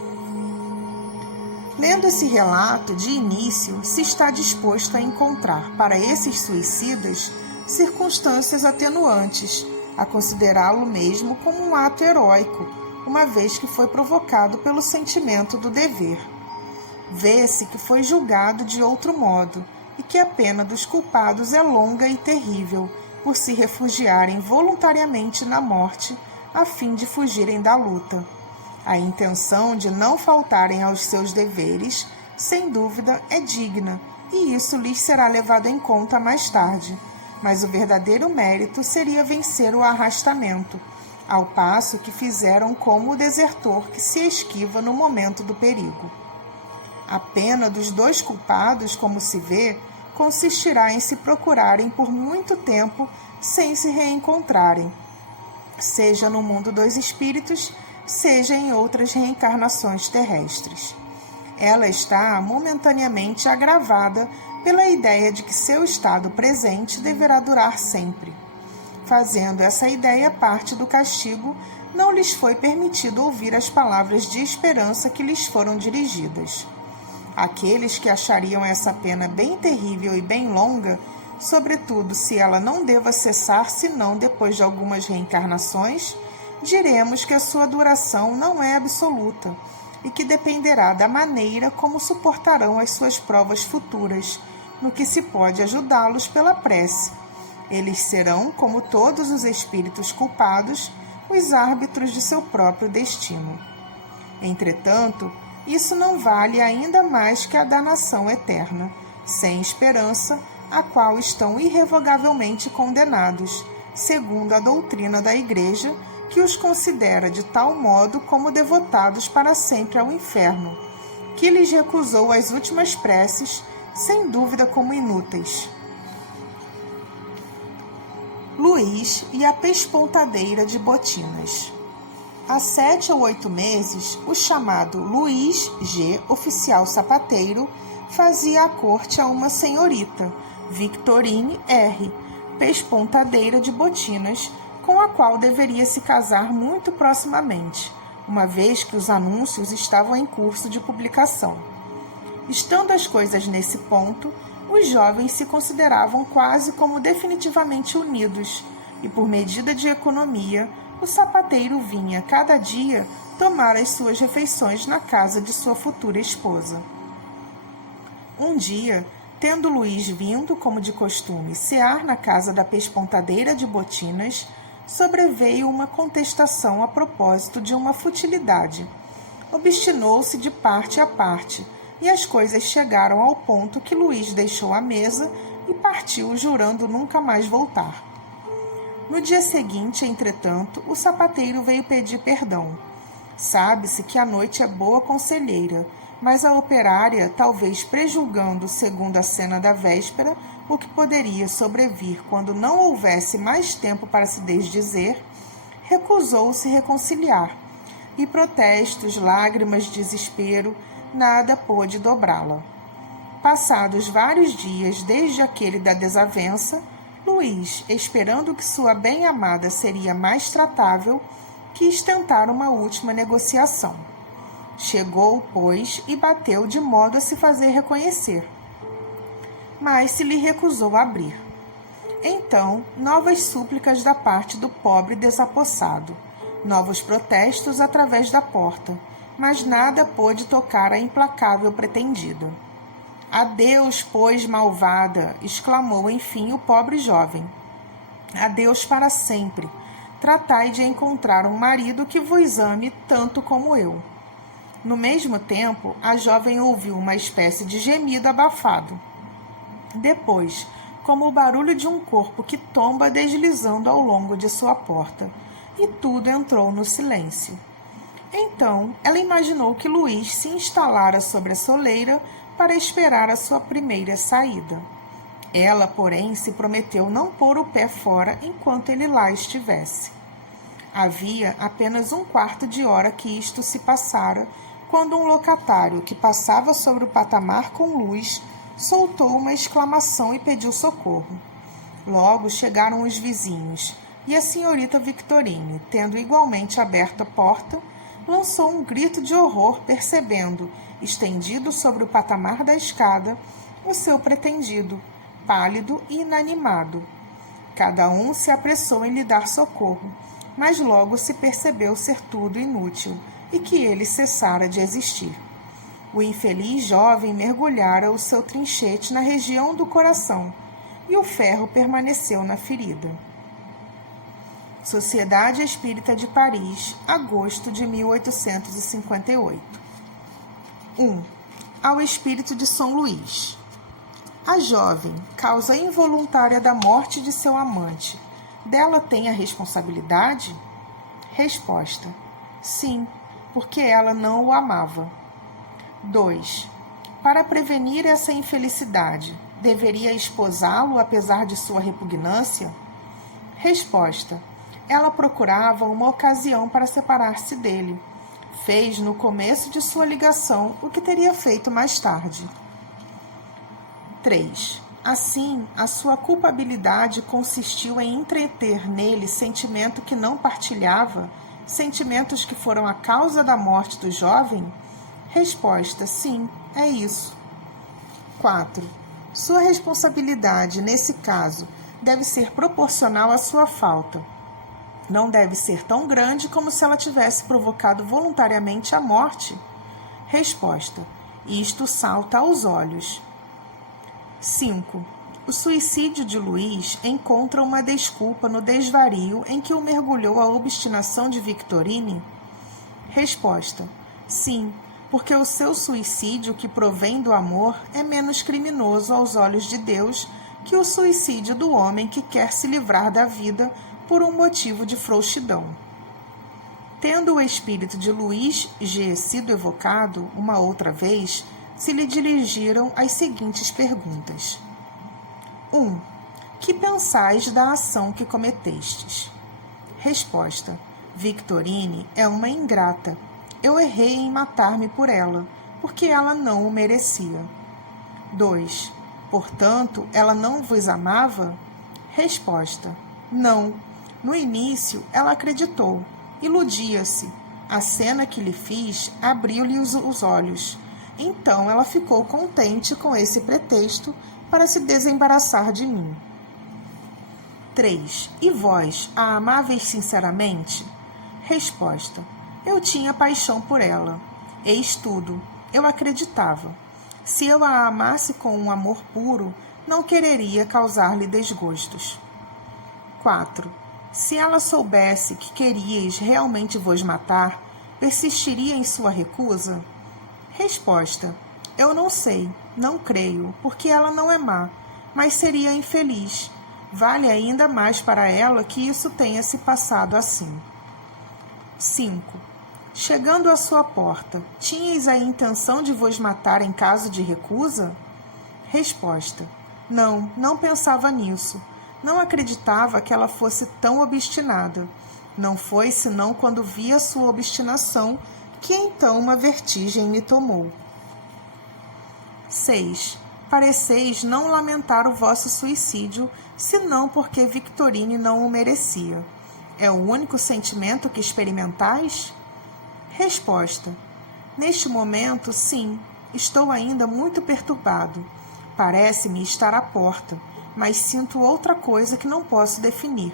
Lendo esse relato, de início, se está disposto a encontrar para esses suicidas circunstâncias atenuantes, a considerá-lo mesmo como um ato heróico, uma vez que foi provocado pelo sentimento do dever. Vê-se que foi julgado de outro modo e que a pena dos culpados é longa e terrível, por se refugiarem voluntariamente na morte a fim de fugirem da luta. A intenção de não faltarem aos seus deveres, sem dúvida, é digna, e isso lhes será levado em conta mais tarde. Mas o verdadeiro mérito seria vencer o arrastamento, ao passo que fizeram como o desertor que se esquiva no momento do perigo. A pena dos dois culpados, como se vê, consistirá em se procurarem por muito tempo sem se reencontrarem, seja no mundo dos espíritos, seja em outras reencarnações terrestres. Ela está momentaneamente agravada pela ideia de que seu estado presente deverá durar sempre. Fazendo essa ideia parte do castigo, não lhes foi permitido ouvir as palavras de esperança que lhes foram dirigidas. Aqueles que achariam essa pena bem terrível e bem longa, sobretudo se ela não deva cessar senão depois de algumas reencarnações, diremos que a sua duração não é absoluta e que dependerá da maneira como suportarão as suas provas futuras, no que se pode ajudá-los pela prece. Eles serão, como todos os espíritos culpados, os árbitros de seu próprio destino. Entretanto, isso não vale ainda mais que a danação eterna, sem esperança, a qual estão irrevogavelmente condenados, segundo a doutrina da Igreja, que os considera de tal modo como devotados para sempre ao inferno, que lhes recusou as últimas preces, sem dúvida como inúteis. Luís e a pespontadeira de botinas. Há 7 ou 8 meses, o chamado Luís G., oficial sapateiro, fazia a corte a uma senhorita, Victorine R., pespontadeira de botinas, com a qual deveria se casar muito proximamente, uma vez que os anúncios estavam em curso de publicação. Estando as coisas nesse ponto, os jovens se consideravam quase como definitivamente unidos, e por medida de economia, o sapateiro vinha, cada dia, tomar as suas refeições na casa de sua futura esposa. Um dia, tendo Luís vindo, como de costume, cear na casa da pespontadeira de botinas, sobreveio uma contestação a propósito de uma futilidade. Obstinou-se de parte a parte, e as coisas chegaram ao ponto que Luís deixou a mesa e partiu jurando nunca mais voltar. No dia seguinte, entretanto, o sapateiro veio pedir perdão. Sabe-se que a noite é boa conselheira, mas a operária, talvez prejulgando, segundo a cena da véspera, o que poderia sobrevir quando não houvesse mais tempo para se desdizer, recusou-se reconciliar, e protestos, lágrimas, desespero, nada pôde dobrá-la. Passados vários dias desde aquele da desavença, Luís, esperando que sua bem-amada seria mais tratável, quis tentar uma última negociação. Chegou, pois, e bateu de modo a se fazer reconhecer. Mas se lhe recusou abrir. Então, novas súplicas da parte do pobre desapossado, novos protestos através da porta, mas nada pôde tocar a implacável pretendida. Adeus, pois, malvada! Exclamou, enfim, o pobre jovem. Adeus para sempre! Tratai de encontrar um marido que vos ame tanto como eu. No mesmo tempo, a jovem ouviu uma espécie de gemido abafado. Depois, como o barulho de um corpo que tomba deslizando ao longo de sua porta, e tudo entrou no silêncio. Então, ela imaginou que Luís se instalara sobre a soleira para esperar a sua primeira saída. Ela, porém, se prometeu não pôr o pé fora enquanto ele lá estivesse. Havia apenas um quarto de hora que isto se passara, quando um locatário que passava sobre o patamar com luz soltou uma exclamação e pediu socorro. Logo chegaram os vizinhos, e a senhorita Victorine, tendo igualmente aberto a porta, lançou um grito de horror, percebendo, estendido sobre o patamar da escada, o seu pretendido, pálido e inanimado. Cada um se apressou em lhe dar socorro, mas logo se percebeu ser tudo inútil e que ele cessara de existir. O infeliz jovem mergulhara o seu trinchete na região do coração, e o ferro permaneceu na ferida. Sociedade Espírita de Paris, agosto de 1858. 1. Ao espírito de São Luís. A jovem, causa involuntária da morte de seu amante, dela tem a responsabilidade? Resposta: sim, porque ela não o amava. 2. Para prevenir essa infelicidade, deveria esposá-lo apesar de sua repugnância? Resposta: ela procurava uma ocasião para separar-se dele. Fez no começo de sua ligação o que teria feito mais tarde. 3. Assim, a sua culpabilidade consistiu em entreter nele sentimento que não partilhava, sentimentos que foram a causa da morte do jovem? Resposta: sim, é isso. 4. Sua responsabilidade, nesse caso, deve ser proporcional à sua falta. Não deve ser tão grande como se ela tivesse provocado voluntariamente a morte? Resposta: isto salta aos olhos. 5. O suicídio de Luís encontra uma desculpa no desvario em que o mergulhou a obstinação de Victorine? Resposta: sim, porque o seu suicídio, que provém do amor, é menos criminoso aos olhos de Deus que o suicídio do homem que quer se livrar da vida por um motivo de frouxidão. Tendo o espírito de Luís G. sido evocado uma outra vez, se lhe dirigiram as seguintes perguntas. 1. Que pensais da ação que cometestes? Resposta: Victorine é uma ingrata. Eu errei em matar-me por ela, porque ela não o merecia. 2. Portanto, ela não vos amava? Resposta: não. No início, ela acreditou, iludia-se. A cena que lhe fiz abriu-lhe os olhos. Então ela ficou contente com esse pretexto para se desembaraçar de mim. 3. E vós, a amáveis sinceramente? Resposta: eu tinha paixão por ela. Eis tudo. Eu acreditava. Se eu a amasse com um amor puro, não quereria causar-lhe desgostos. 4. Se ela soubesse que queríeis realmente vos matar, persistiria em sua recusa? Resposta: eu não sei, não creio, porque ela não é má, mas seria infeliz. Vale ainda mais para ela que isso tenha se passado assim. 5. Chegando à sua porta, tinhais a intenção de vos matar em caso de recusa? Resposta: não, não pensava nisso. Não acreditava que ela fosse tão obstinada. Não foi senão quando vi a sua obstinação que então uma vertigem me tomou. 6. pareceis não lamentar o vosso suicídio, senão porque Victorine não o merecia. É o único sentimento que experimentais? Resposta: neste momento, sim, estou ainda muito perturbado. Parece-me estar à porta, mas sinto outra coisa que não posso definir.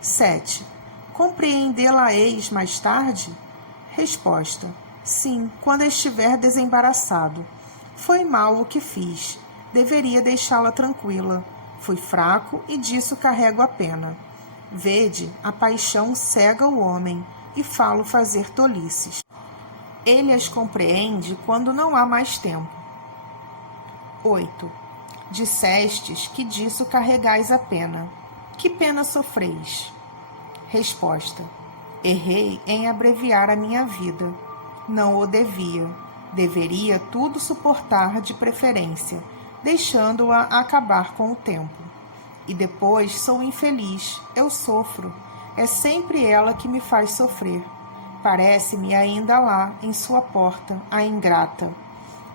7. Compreendê-la-eis mais tarde? Resposta: sim, quando estiver desembaraçado. Foi mal o que fiz. Deveria deixá-la tranquila. Fui fraco e disso carrego a pena. Vede, a paixão cega o homem e falo fazer tolices. Ele as compreende quando não há mais tempo. 8. Dissestes que disso carregais a pena. Que pena sofreis? Resposta: errei em abreviar a minha vida. Não o devia. Deveria tudo suportar de preferência, deixando-a acabar com o tempo. E depois sou infeliz, eu sofro. É sempre ela que me faz sofrer. Parece-me ainda lá, em sua porta, a ingrata.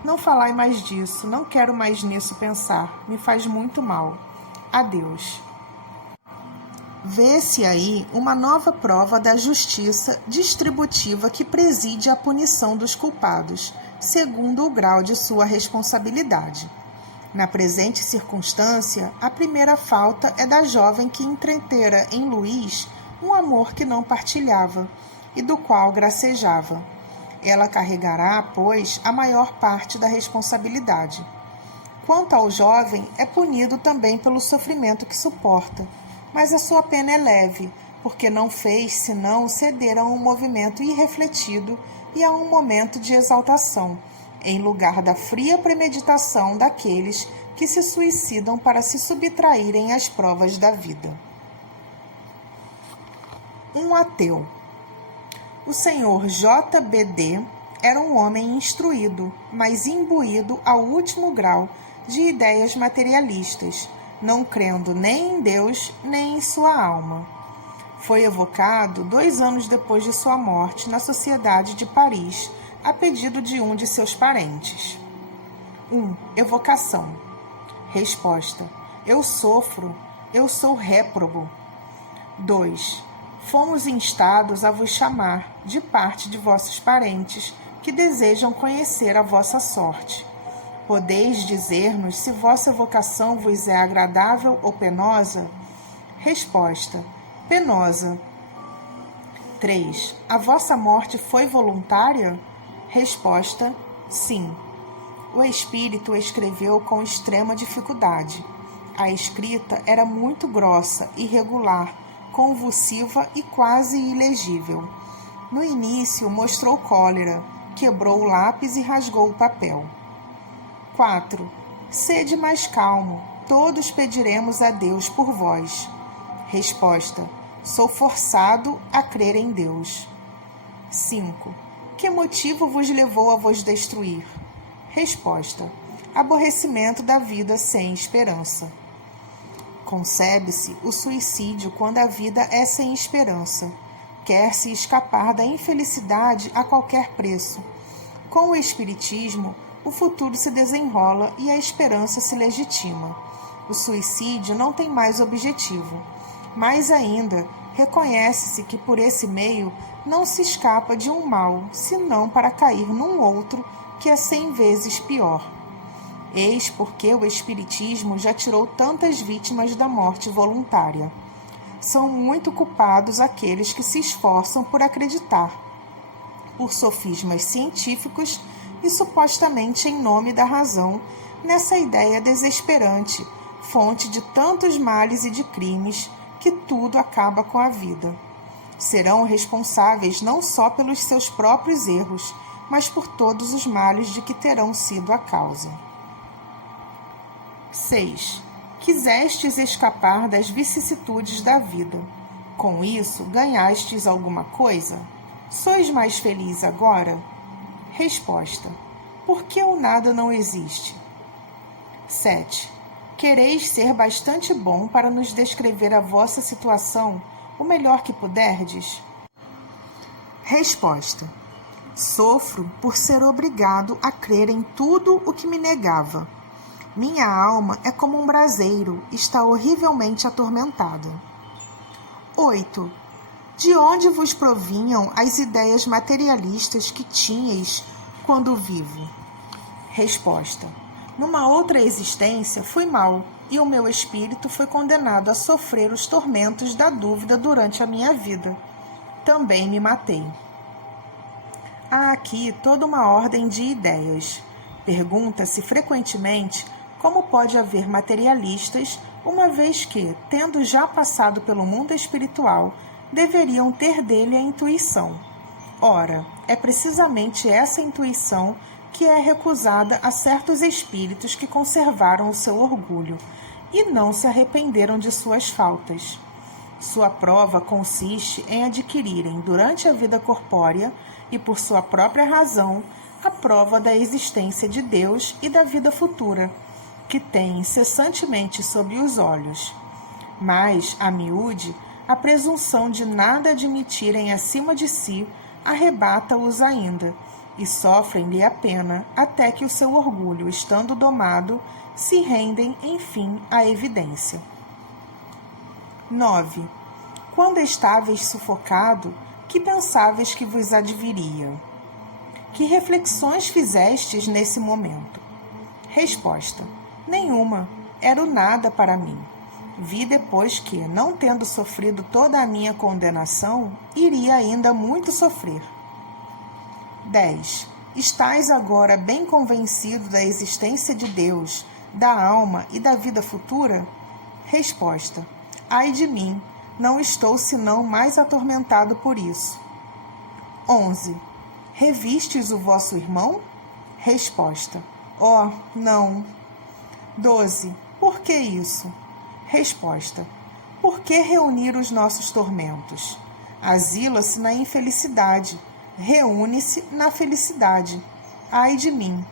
Não falai mais disso, não quero mais nisso pensar. Me faz muito mal. Adeus. Vê-se aí uma nova prova da justiça distributiva que preside a punição dos culpados, segundo o grau de sua responsabilidade. Na presente circunstância, a primeira falta é da jovem que entretera em Luís um amor que não partilhava e do qual gracejava. Ela carregará, pois, a maior parte da responsabilidade. Quanto ao jovem, é punido também pelo sofrimento que suporta, mas a sua pena é leve, porque não fez senão ceder a um movimento irrefletido e a um momento de exaltação, em lugar da fria premeditação daqueles que se suicidam para se subtraírem às provas da vida. Um ateu. O senhor J.B.D. era um homem instruído, mas imbuído ao último grau de ideias materialistas, não crendo nem em Deus, nem em sua alma. Foi evocado 2 anos depois de sua morte na Sociedade de Paris, a pedido de um de seus parentes. 1. Evocação. Resposta: eu sofro, eu sou réprobo. 2. Fomos instados a vos chamar, de parte de vossos parentes, que desejam conhecer a vossa sorte. Podeis dizer-nos se vossa vocação vos é agradável ou penosa? Resposta: penosa. 3. A vossa morte foi voluntária? Resposta: sim. O espírito escreveu com extrema dificuldade. A escrita era muito grossa, irregular, convulsiva e quase ilegível. No início mostrou cólera, quebrou o lápis e rasgou o papel. 4. Sede mais calmo, todos pediremos a Deus por vós. Resposta: sou forçado a crer em Deus. 5. Que motivo vos levou a vos destruir? Resposta: aborrecimento da vida sem esperança. Concebe-se o suicídio quando a vida é sem esperança. Quer-se escapar da infelicidade a qualquer preço. Com o espiritismo, o futuro se desenrola e a esperança se legitima. O suicídio não tem mais objetivo. Mais ainda, reconhece-se que por esse meio não se escapa de um mal, senão para cair num outro que é 100 vezes pior. Eis porque o espiritismo já tirou tantas vítimas da morte voluntária. São muito culpados aqueles que se esforçam por acreditar, por sofismas científicos e supostamente em nome da razão, nessa ideia desesperante, fonte de tantos males e de crimes, que tudo acaba com a vida. Serão responsáveis não só pelos seus próprios erros, mas por todos os males de que terão sido a causa. 6. Quisestes escapar das vicissitudes da vida. Com isso, ganhastes alguma coisa? Sois mais feliz agora? Resposta: porque o nada não existe? 7. Quereis ser bastante bom para nos descrever a vossa situação, o melhor que puderdes? Resposta: sofro por ser obrigado a crer em tudo o que me negava. Minha alma é como um braseiro, está horrivelmente atormentada. 8. De onde vos provinham as ideias materialistas que tinhais quando vivo? Resposta. Numa outra existência fui mau, e o meu espírito foi condenado a sofrer os tormentos da dúvida durante a minha vida. Também me matei. Há aqui toda uma ordem de ideias. Pergunta-se frequentemente como pode haver materialistas, uma vez que, tendo já passado pelo mundo espiritual, deveriam ter dele a intuição. Ora, é precisamente essa intuição que é recusada a certos espíritos que conservaram o seu orgulho e não se arrependeram de suas faltas. Sua prova consiste em adquirirem, durante a vida corpórea e por sua própria razão, a prova da existência de Deus e da vida futura, que têm incessantemente sob os olhos. Mas, a miúde, a presunção de nada admitirem acima de si arrebata-os ainda, e sofrem-lhe a pena até que o seu orgulho, estando domado, se rendem, enfim, à evidência. 9. Quando estáveis sufocado, que pensáveis que vos adviria? Que reflexões fizestes nesse momento? Resposta. Nenhuma. Era o nada para mim. Vi depois que, não tendo sofrido toda a minha condenação, iria ainda muito sofrer. 10. Estais agora bem convencido da existência de Deus, da alma e da vida futura? Resposta. Ai de mim, não estou senão mais atormentado por isso. 11. Revistes o vosso irmão? Resposta. Oh, não. 12. Por que isso? Resposta. Por que reunir os nossos tormentos? Asila-se na infelicidade, reúne-se na felicidade. Ai de mim.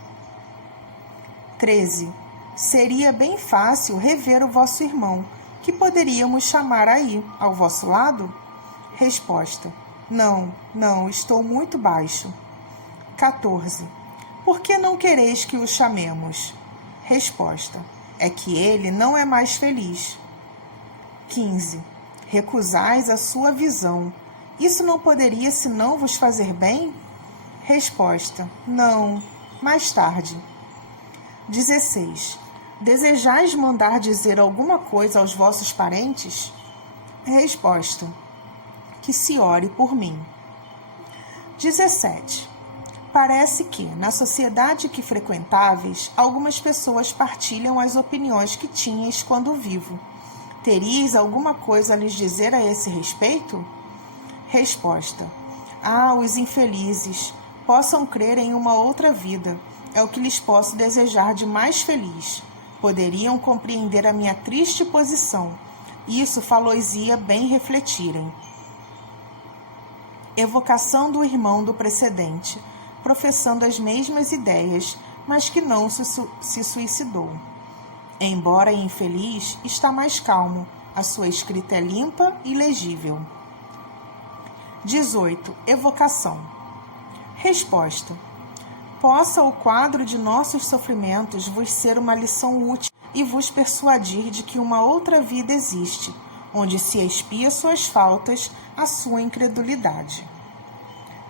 13. Seria bem fácil rever o vosso irmão, que poderíamos chamar aí, ao vosso lado? Resposta. Não, estou muito baixo. 14. Por que não quereis que o chamemos? Resposta. É que ele não é mais feliz. 15. Recusais a sua visão. Isso não poderia senão vos fazer bem? Resposta. Não, mais tarde. 16. Desejais mandar dizer alguma coisa aos vossos parentes? Resposta. Que se ore por mim. 17. Parece que, na sociedade que frequentáveis, algumas pessoas partilham as opiniões que tinhas quando vivo. Teríeis alguma coisa a lhes dizer a esse respeito? Resposta. Ah, os infelizes, possam crer em uma outra vida. É o que lhes posso desejar de mais feliz. Poderiam compreender a minha triste posição. Isso faloisia bem refletirem. Evocação do irmão do precedente, professando as mesmas ideias, mas que não se suicidou. Embora infeliz, está mais calmo. A sua escrita é limpa e legível. 18. Evocação. Resposta. Possa o quadro de nossos sofrimentos vos ser uma lição útil e vos persuadir de que uma outra vida existe, onde se expia suas faltas, a sua incredulidade.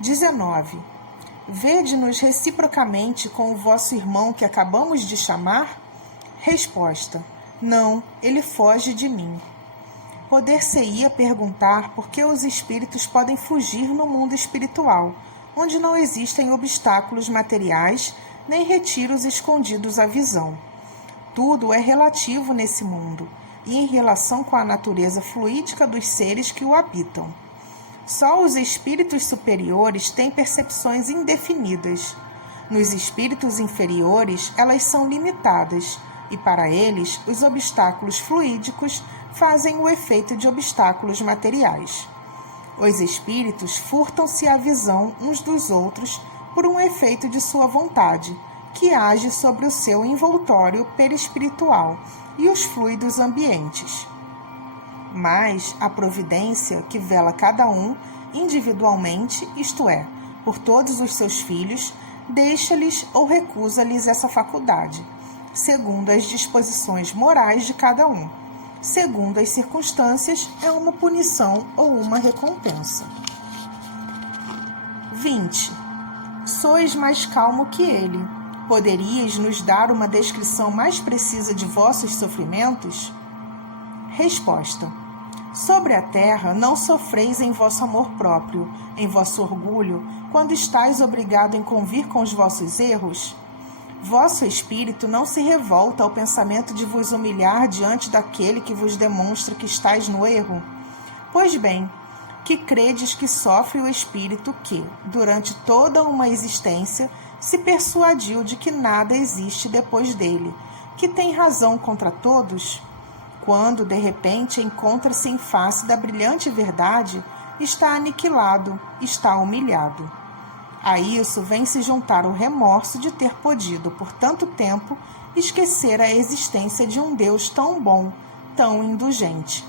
19. Vede-nos reciprocamente com o vosso irmão que acabamos de chamar? Resposta. Não, ele foge de mim. Poder-se-ia perguntar por que os espíritos podem fugir no mundo espiritual, onde não existem obstáculos materiais nem retiros escondidos à visão. Tudo é relativo nesse mundo e em relação com a natureza fluídica dos seres que o habitam. Só os espíritos superiores têm percepções indefinidas. Nos espíritos inferiores, elas são limitadas, e para eles, os obstáculos fluídicos fazem o efeito de obstáculos materiais. Os espíritos furtam-se a visão uns dos outros por um efeito de sua vontade, que age sobre o seu envoltório perispiritual e os fluidos ambientes. Mas a providência que vela cada um individualmente, isto é, por todos os seus filhos, deixa-lhes ou recusa-lhes essa faculdade, segundo as disposições morais de cada um. Segundo as circunstâncias, é uma punição ou uma recompensa. 20. Sois mais calmo que ele. Poderias nos dar uma descrição mais precisa de vossos sofrimentos? Resposta. Sobre a terra não sofreis em vosso amor próprio, em vosso orgulho, quando estáis obrigado em convir com os vossos erros? Vosso espírito não se revolta ao pensamento de vos humilhar diante daquele que vos demonstra que estáis no erro? Pois bem, que credes que sofre o espírito que, durante toda uma existência, se persuadiu de que nada existe depois dele, que tem razão contra todos? Quando, de repente, encontra-se em face da brilhante verdade, está aniquilado, está humilhado. A isso vem se juntar o remorso de ter podido, por tanto tempo, esquecer a existência de um Deus tão bom, tão indulgente.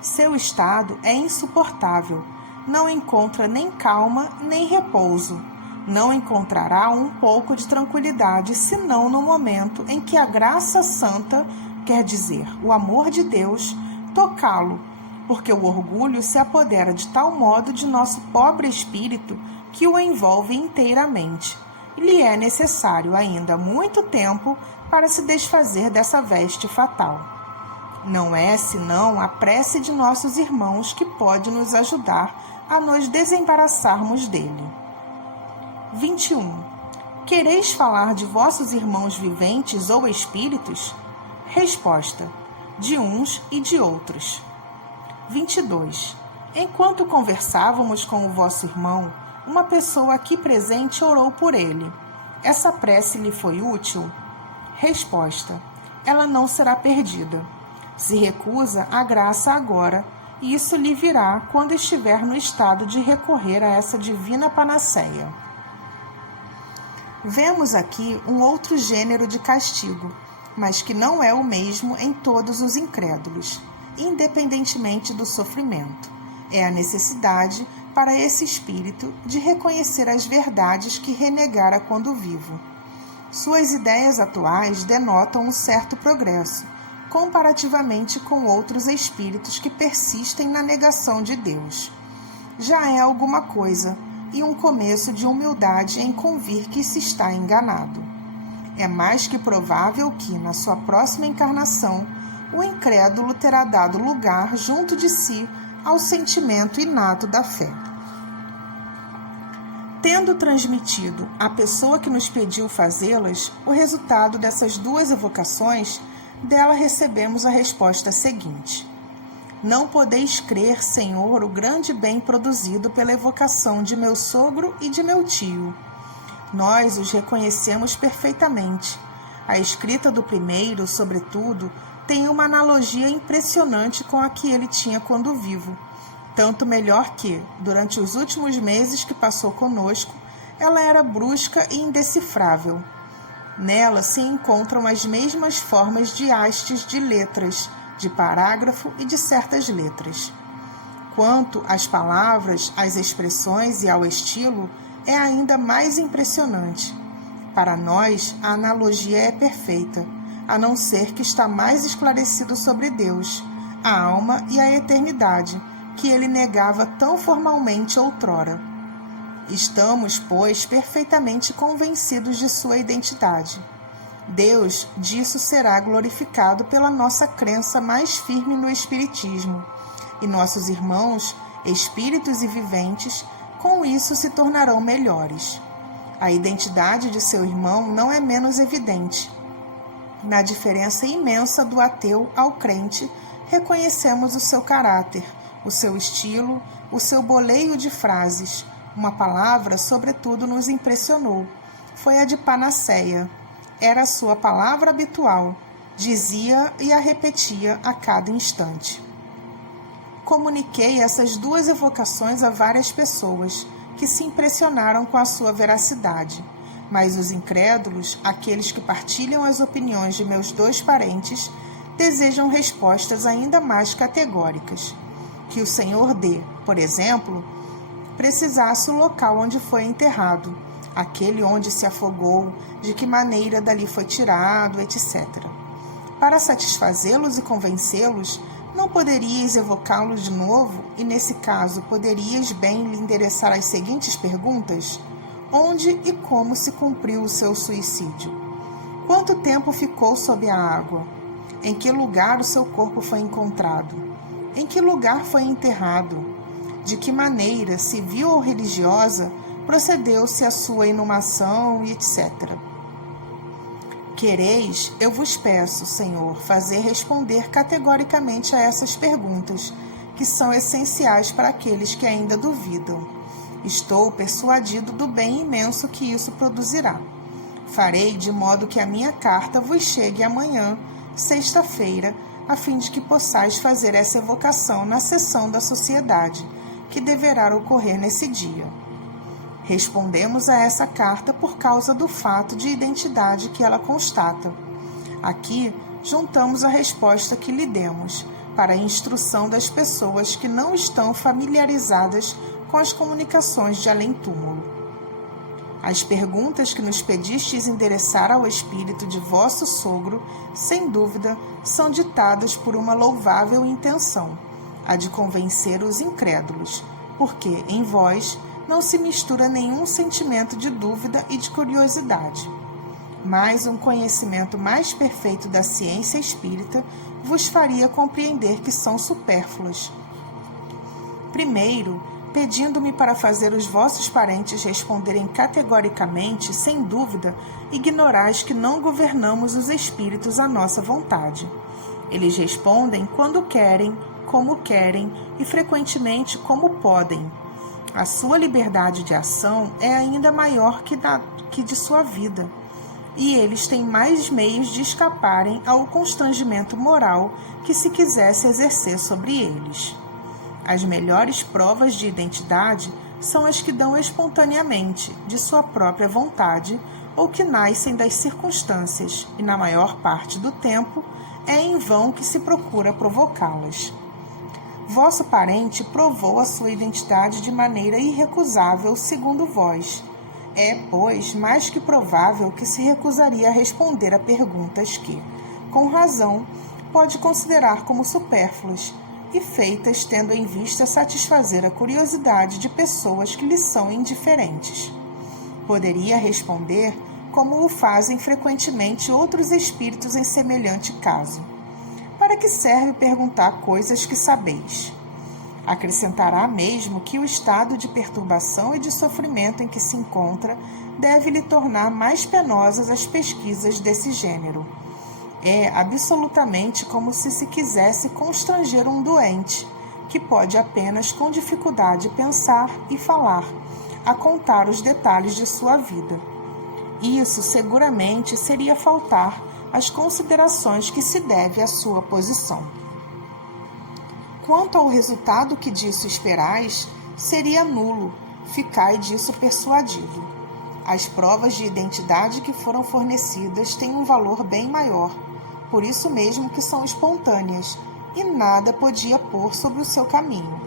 Seu estado é insuportável, não encontra nem calma nem repouso. Não encontrará um pouco de tranquilidade, senão no momento em que a graça santa, quer dizer, o amor de Deus, tocá-lo, porque o orgulho se apodera de tal modo de nosso pobre espírito que o envolve inteiramente. E lhe é necessário ainda muito tempo para se desfazer dessa veste fatal. Não é senão a prece de nossos irmãos que pode nos ajudar a nos desembaraçarmos dele. 21. Quereis falar de vossos irmãos viventes ou espíritos? Resposta. De uns e de outros. 22. Enquanto conversávamos com o vosso irmão, uma pessoa aqui presente orou por ele. Essa prece lhe foi útil? Resposta. Ela não será perdida. Se recusa a graça agora, e isso lhe virá quando estiver no estado de recorrer a essa divina panaceia. Vemos aqui um outro gênero de castigo, mas que não é o mesmo em todos os incrédulos, independentemente do sofrimento. É a necessidade, para esse espírito, de reconhecer as verdades que renegara quando vivo. Suas ideias atuais denotam um certo progresso, comparativamente com outros espíritos que persistem na negação de Deus. Já é alguma coisa, e um começo de humildade em convir que se está enganado. É mais que provável que, na sua próxima encarnação, o incrédulo terá dado lugar junto de si ao sentimento inato da fé. Tendo transmitido à pessoa que nos pediu fazê-las o resultado dessas duas evocações, dela recebemos a resposta seguinte: Não podeis crer, Senhor, o grande bem produzido pela evocação de meu sogro e de meu tio. Nós os reconhecemos perfeitamente. A escrita do primeiro, sobretudo, tem uma analogia impressionante com a que ele tinha quando vivo. Tanto melhor que, durante os últimos meses que passou conosco, ela era brusca e indecifrável. Nela se encontram as mesmas formas de hastes de letras, de parágrafo e de certas letras. Quanto às palavras, às expressões e ao estilo, é ainda mais impressionante. Para nós, a analogia é perfeita, a não ser que está mais esclarecido sobre Deus, a alma e a eternidade, que ele negava tão formalmente outrora. Estamos, pois, perfeitamente convencidos de sua identidade. Deus, disso será glorificado pela nossa crença mais firme no Espiritismo, e nossos irmãos, espíritos e viventes, com isso se tornarão melhores. A identidade de seu irmão não é menos evidente. Na diferença imensa do ateu ao crente, reconhecemos o seu caráter, o seu estilo, o seu boleio de frases. Uma palavra, sobretudo, nos impressionou. Foi a de panaceia. Era a sua palavra habitual. Dizia e a repetia a cada instante. Comuniquei essas duas evocações a várias pessoas, que se impressionaram com a sua veracidade. Mas os incrédulos, aqueles que partilham as opiniões de meus dois parentes, desejam respostas ainda mais categóricas. Que o Senhor dê, por exemplo, precisasse o local onde foi enterrado, aquele onde se afogou, de que maneira dali foi tirado, etc. Para satisfazê-los e convencê-los, não poderias evocá-lo de novo e, nesse caso, poderias bem lhe endereçar as seguintes perguntas? Onde e como se cumpriu o seu suicídio? Quanto tempo ficou sob a água? Em que lugar o seu corpo foi encontrado? Em que lugar foi enterrado? De que maneira, civil ou religiosa, procedeu-se a sua inumação e etc. Quereis, eu vos peço, Senhor, fazer responder categoricamente a essas perguntas, que são essenciais para aqueles que ainda duvidam. Estou persuadido do bem imenso que isso produzirá. Farei de modo que a minha carta vos chegue amanhã, sexta-feira, a fim de que possais fazer essa evocação na sessão da sociedade, que deverá ocorrer nesse dia. Respondemos a essa carta por causa do fato de identidade que ela constata. Aqui, juntamos a resposta que lhe demos, para a instrução das pessoas que não estão familiarizadas com as comunicações de além-túmulo. As perguntas que nos pedistes endereçar ao espírito de vosso sogro, sem dúvida, são ditadas por uma louvável intenção, a de convencer os incrédulos, porque, em vós, não se mistura nenhum sentimento de dúvida e de curiosidade. Mas um conhecimento mais perfeito da ciência espírita vos faria compreender que são supérfluas. Primeiro, pedindo-me para fazer os vossos parentes responderem categoricamente, sem dúvida, ignorais que não governamos os espíritos à nossa vontade. Eles respondem quando querem, como querem e frequentemente como podem. A sua liberdade de ação é ainda maior que de sua vida, e eles têm mais meios de escaparem ao constrangimento moral que se quisesse exercer sobre eles. As melhores provas de identidade são as que dão espontaneamente, de sua própria vontade, ou que nascem das circunstâncias, e na maior parte do tempo é em vão que se procura provocá-las. Vosso parente provou a sua identidade de maneira irrecusável, segundo vós. É, pois, mais que provável que se recusaria a responder a perguntas que, com razão, pode considerar como supérfluas e feitas tendo em vista satisfazer a curiosidade de pessoas que lhe são indiferentes. Poderia responder como o fazem frequentemente outros espíritos em semelhante caso. Para que serve perguntar coisas que sabeis? Acrescentará mesmo que o estado de perturbação e de sofrimento em que se encontra deve lhe tornar mais penosas as pesquisas desse gênero. É absolutamente como se quisesse constranger um doente, que pode apenas com dificuldade pensar e falar, a contar os detalhes de sua vida. Isso seguramente seria faltar às considerações que se deve à sua posição. Quanto ao resultado que disso esperais, seria nulo, ficai disso persuadido. As provas de identidade que foram fornecidas têm um valor bem maior, por isso mesmo que são espontâneas, e nada podia pôr sobre o seu caminho.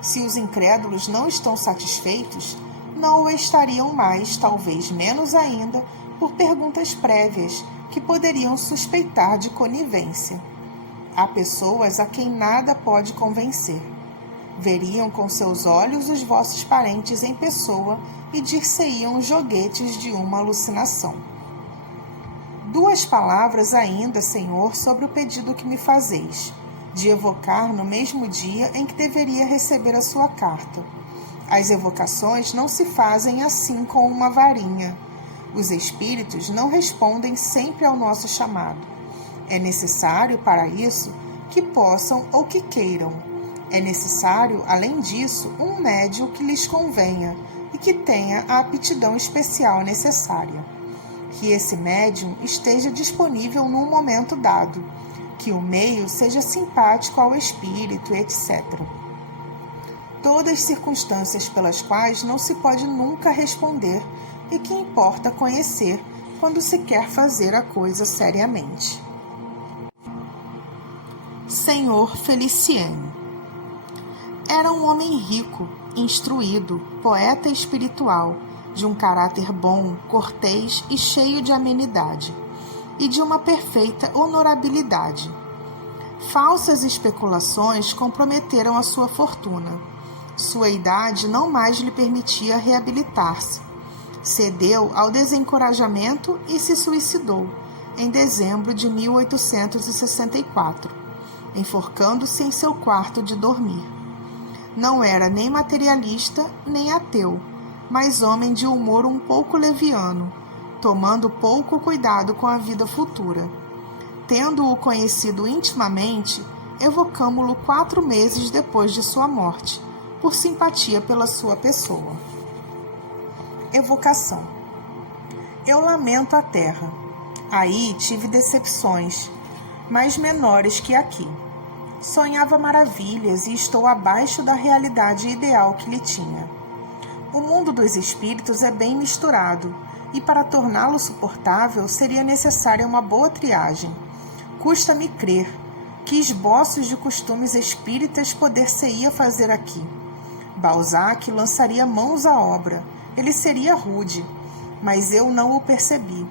Se os incrédulos não estão satisfeitos, não o estariam mais, talvez menos ainda, por perguntas prévias, que poderiam suspeitar de conivência. Há pessoas a quem nada pode convencer. Veriam com seus olhos os vossos parentes em pessoa e dir-se-iam joguetes de uma alucinação. 2 palavras ainda, Senhor, sobre o pedido que me fazeis, de evocar no mesmo dia em que deveria receber a sua carta. As evocações não se fazem assim com uma varinha. Os espíritos não respondem sempre ao nosso chamado. É necessário, para isso, que possam ou que queiram. É necessário, além disso, um médium que lhes convenha e que tenha a aptidão especial necessária. Que esse médium esteja disponível num momento dado, que o meio seja simpático ao espírito, etc. Todas circunstâncias pelas quais não se pode nunca responder e que importa conhecer quando se quer fazer a coisa seriamente. Senhor Feliciano. Era um homem rico, instruído, poeta espiritual, de um caráter bom, cortês e cheio de amenidade, e de uma perfeita honorabilidade. Falsas especulações comprometeram a sua fortuna. Sua idade não mais lhe permitia reabilitar-se. Cedeu ao desencorajamento e se suicidou, em dezembro de 1864, enforcando-se em seu quarto de dormir. Não era nem materialista nem ateu, mas homem de humor um pouco leviano, tomando pouco cuidado com a vida futura. Tendo-o conhecido intimamente, evocamo-lo 4 meses depois de sua morte, por simpatia pela sua pessoa. Evocação. Eu lamento a terra. Aí tive decepções, mas menores que aqui. Sonhava maravilhas e estou abaixo da realidade ideal que lhe tinha. O mundo dos espíritos é bem misturado, e para torná-lo suportável seria necessária uma boa triagem. Custa-me crer que esboços de costumes espíritas poder-se-ia fazer aqui. Balzac lançaria mãos à obra, ele seria rude, mas eu não o percebi.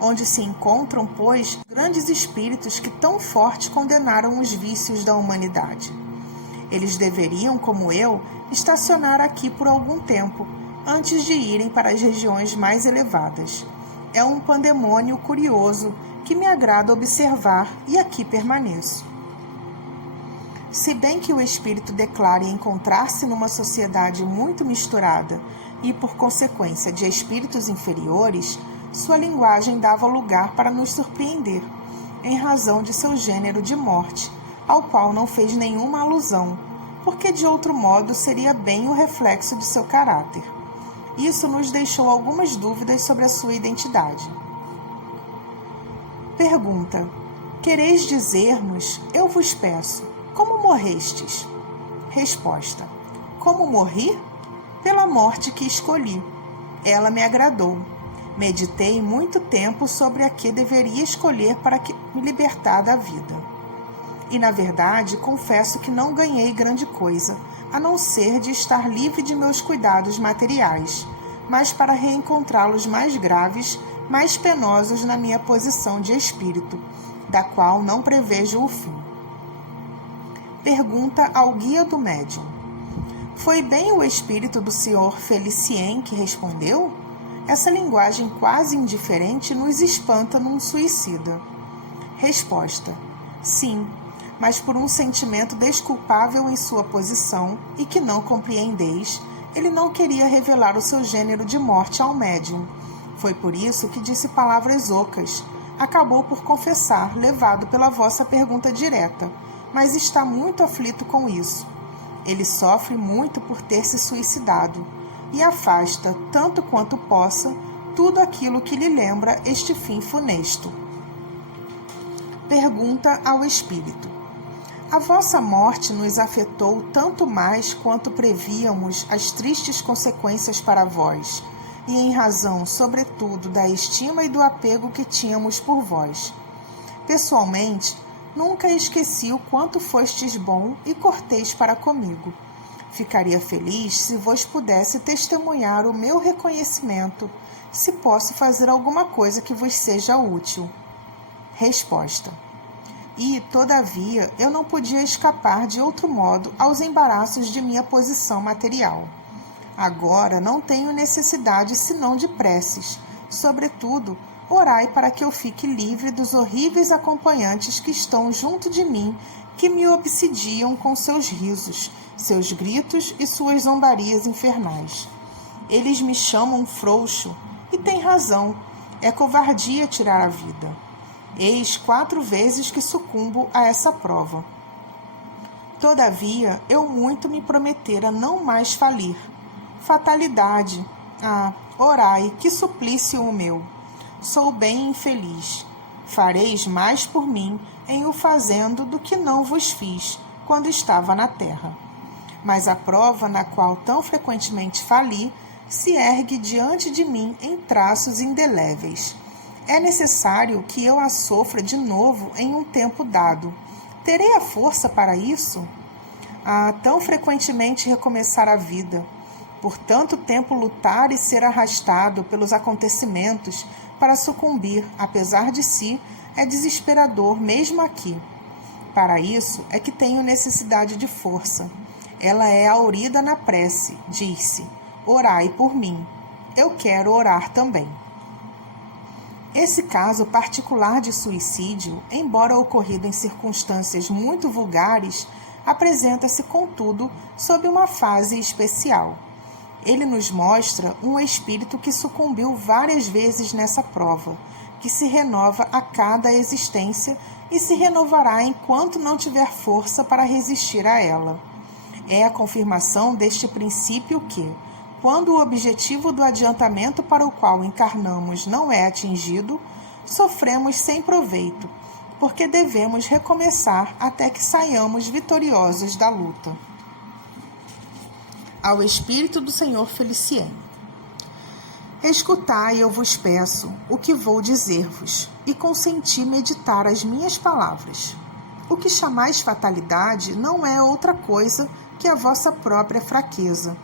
Onde se encontram, pois, grandes espíritos que tão forte condenaram os vícios da humanidade. Eles deveriam, como eu, estacionar aqui por algum tempo, antes de irem para as regiões mais elevadas. É um pandemônio curioso que me agrada observar e aqui permaneço. Se bem que o espírito declare encontrar-se numa sociedade muito misturada e, por consequência, de espíritos inferiores, sua linguagem dava lugar para nos surpreender, em razão de seu gênero de morte, ao qual não fez nenhuma alusão, porque de outro modo seria bem o reflexo de seu caráter. Isso nos deixou algumas dúvidas sobre a sua identidade. Pergunta: quereis dizer-nos, eu vos peço, como morrestes? Resposta: como morri? Pela morte que escolhi. Ela me agradou. Meditei muito tempo sobre a que deveria escolher para me libertar da vida. E, na verdade, confesso que não ganhei grande coisa, a não ser de estar livre de meus cuidados materiais, mas para reencontrá-los mais graves, mais penosos na minha posição de espírito, da qual não prevejo o fim. Pergunta ao guia do médium: foi bem o espírito do Sr. Felicien que respondeu? Essa linguagem quase indiferente nos espanta num suicida. Resposta: sim, mas por um sentimento desculpável em sua posição e que não compreendeis, ele não queria revelar o seu gênero de morte ao médium. Foi por isso que disse palavras ocas. Acabou por confessar, levado pela vossa pergunta direta, mas está muito aflito com isso. Ele sofre muito por ter se suicidado e afasta, tanto quanto possa, tudo aquilo que lhe lembra este fim funesto. Pergunta ao espírito: a vossa morte nos afetou tanto mais quanto prevíamos as tristes consequências para vós, e em razão, sobretudo, da estima e do apego que tínhamos por vós. Pessoalmente, nunca esqueci o quanto fostes bom e cortês para comigo. Ficaria feliz se vos pudesse testemunhar o meu reconhecimento, se posso fazer alguma coisa que vos seja útil. Resposta: e, todavia, eu não podia escapar de outro modo aos embaraços de minha posição material. Agora não tenho necessidade senão de preces, sobretudo, orai para que eu fique livre dos horríveis acompanhantes que estão junto de mim, que me obsidiam com seus risos, seus gritos e suas zombarias infernais. Eles me chamam frouxo, e têm razão, é covardia tirar a vida. Eis 4 vezes que sucumbo a essa prova. Todavia, eu muito me prometera não mais falir. Fatalidade! Ah, orai, que suplício o meu! Sou bem infeliz. Fareis mais por mim em o fazendo do que não vos fiz quando estava na terra. Mas a prova na qual tão frequentemente fali se ergue diante de mim em traços indeléveis. É necessário que eu a sofra de novo em um tempo dado. Terei a força para isso? Ah, tão frequentemente recomeçar a vida. por tanto tempo lutar e ser arrastado pelos acontecimentos para sucumbir, apesar de si, é desesperador mesmo aqui. Para isso é que tenho necessidade de força. Ela é aurida na prece, disse: orai por mim. Eu quero orar também. Esse caso particular de suicídio, embora ocorrido em circunstâncias muito vulgares, apresenta-se, contudo, sob uma fase especial. Ele nos mostra um espírito que sucumbiu várias vezes nessa prova, que se renova a cada existência e se renovará enquanto não tiver força para resistir a ela. É a confirmação deste princípio que, quando o objetivo do adiantamento para o qual encarnamos não é atingido, sofremos sem proveito, porque devemos recomeçar até que saiamos vitoriosos da luta. Ao Espírito do Senhor Felicien. Escutai, eu vos peço, o que vou dizer-vos, e consenti meditar as minhas palavras. O que chamais fatalidade não é outra coisa que a vossa própria fraqueza,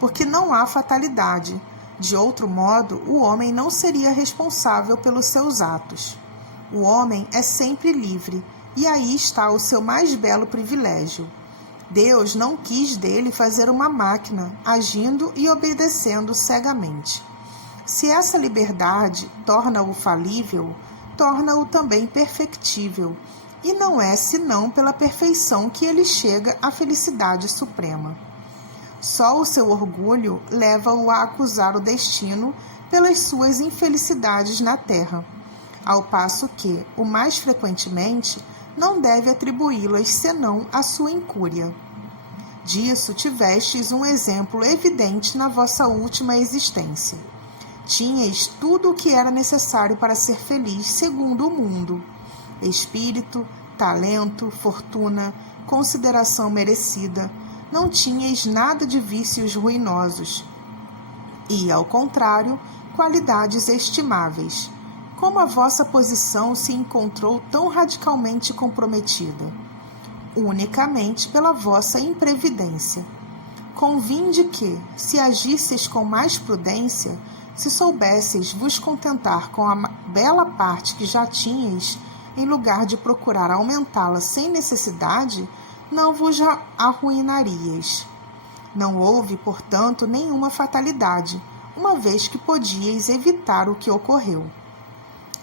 porque não há fatalidade. De outro modo, o homem não seria responsável pelos seus atos. O homem é sempre livre, e aí está o seu mais belo privilégio. Deus não quis dele fazer uma máquina, agindo e obedecendo cegamente. Se essa liberdade torna-o falível, torna-o também perfectível, e não é senão pela perfeição que ele chega à felicidade suprema. Só o seu orgulho leva-o a acusar o destino pelas suas infelicidades na terra, ao passo que, o mais frequentemente, não deve atribuí-las senão à sua incúria. Disso tivestes um exemplo evidente na vossa última existência. Tinhais tudo o que era necessário para ser feliz segundo o mundo: espírito, talento, fortuna, consideração merecida. Não tinhais nada de vícios ruinosos e, ao contrário, qualidades estimáveis. Como a vossa posição se encontrou tão radicalmente comprometida? Unicamente pela vossa imprevidência. Convinde que, se agisseis com mais prudência, se soubesseis vos contentar com a bela parte que já tinhais, em lugar de procurar aumentá-la sem necessidade, não vos arruinaríeis. Não houve, portanto, nenhuma fatalidade, uma vez que podíeis evitar o que ocorreu.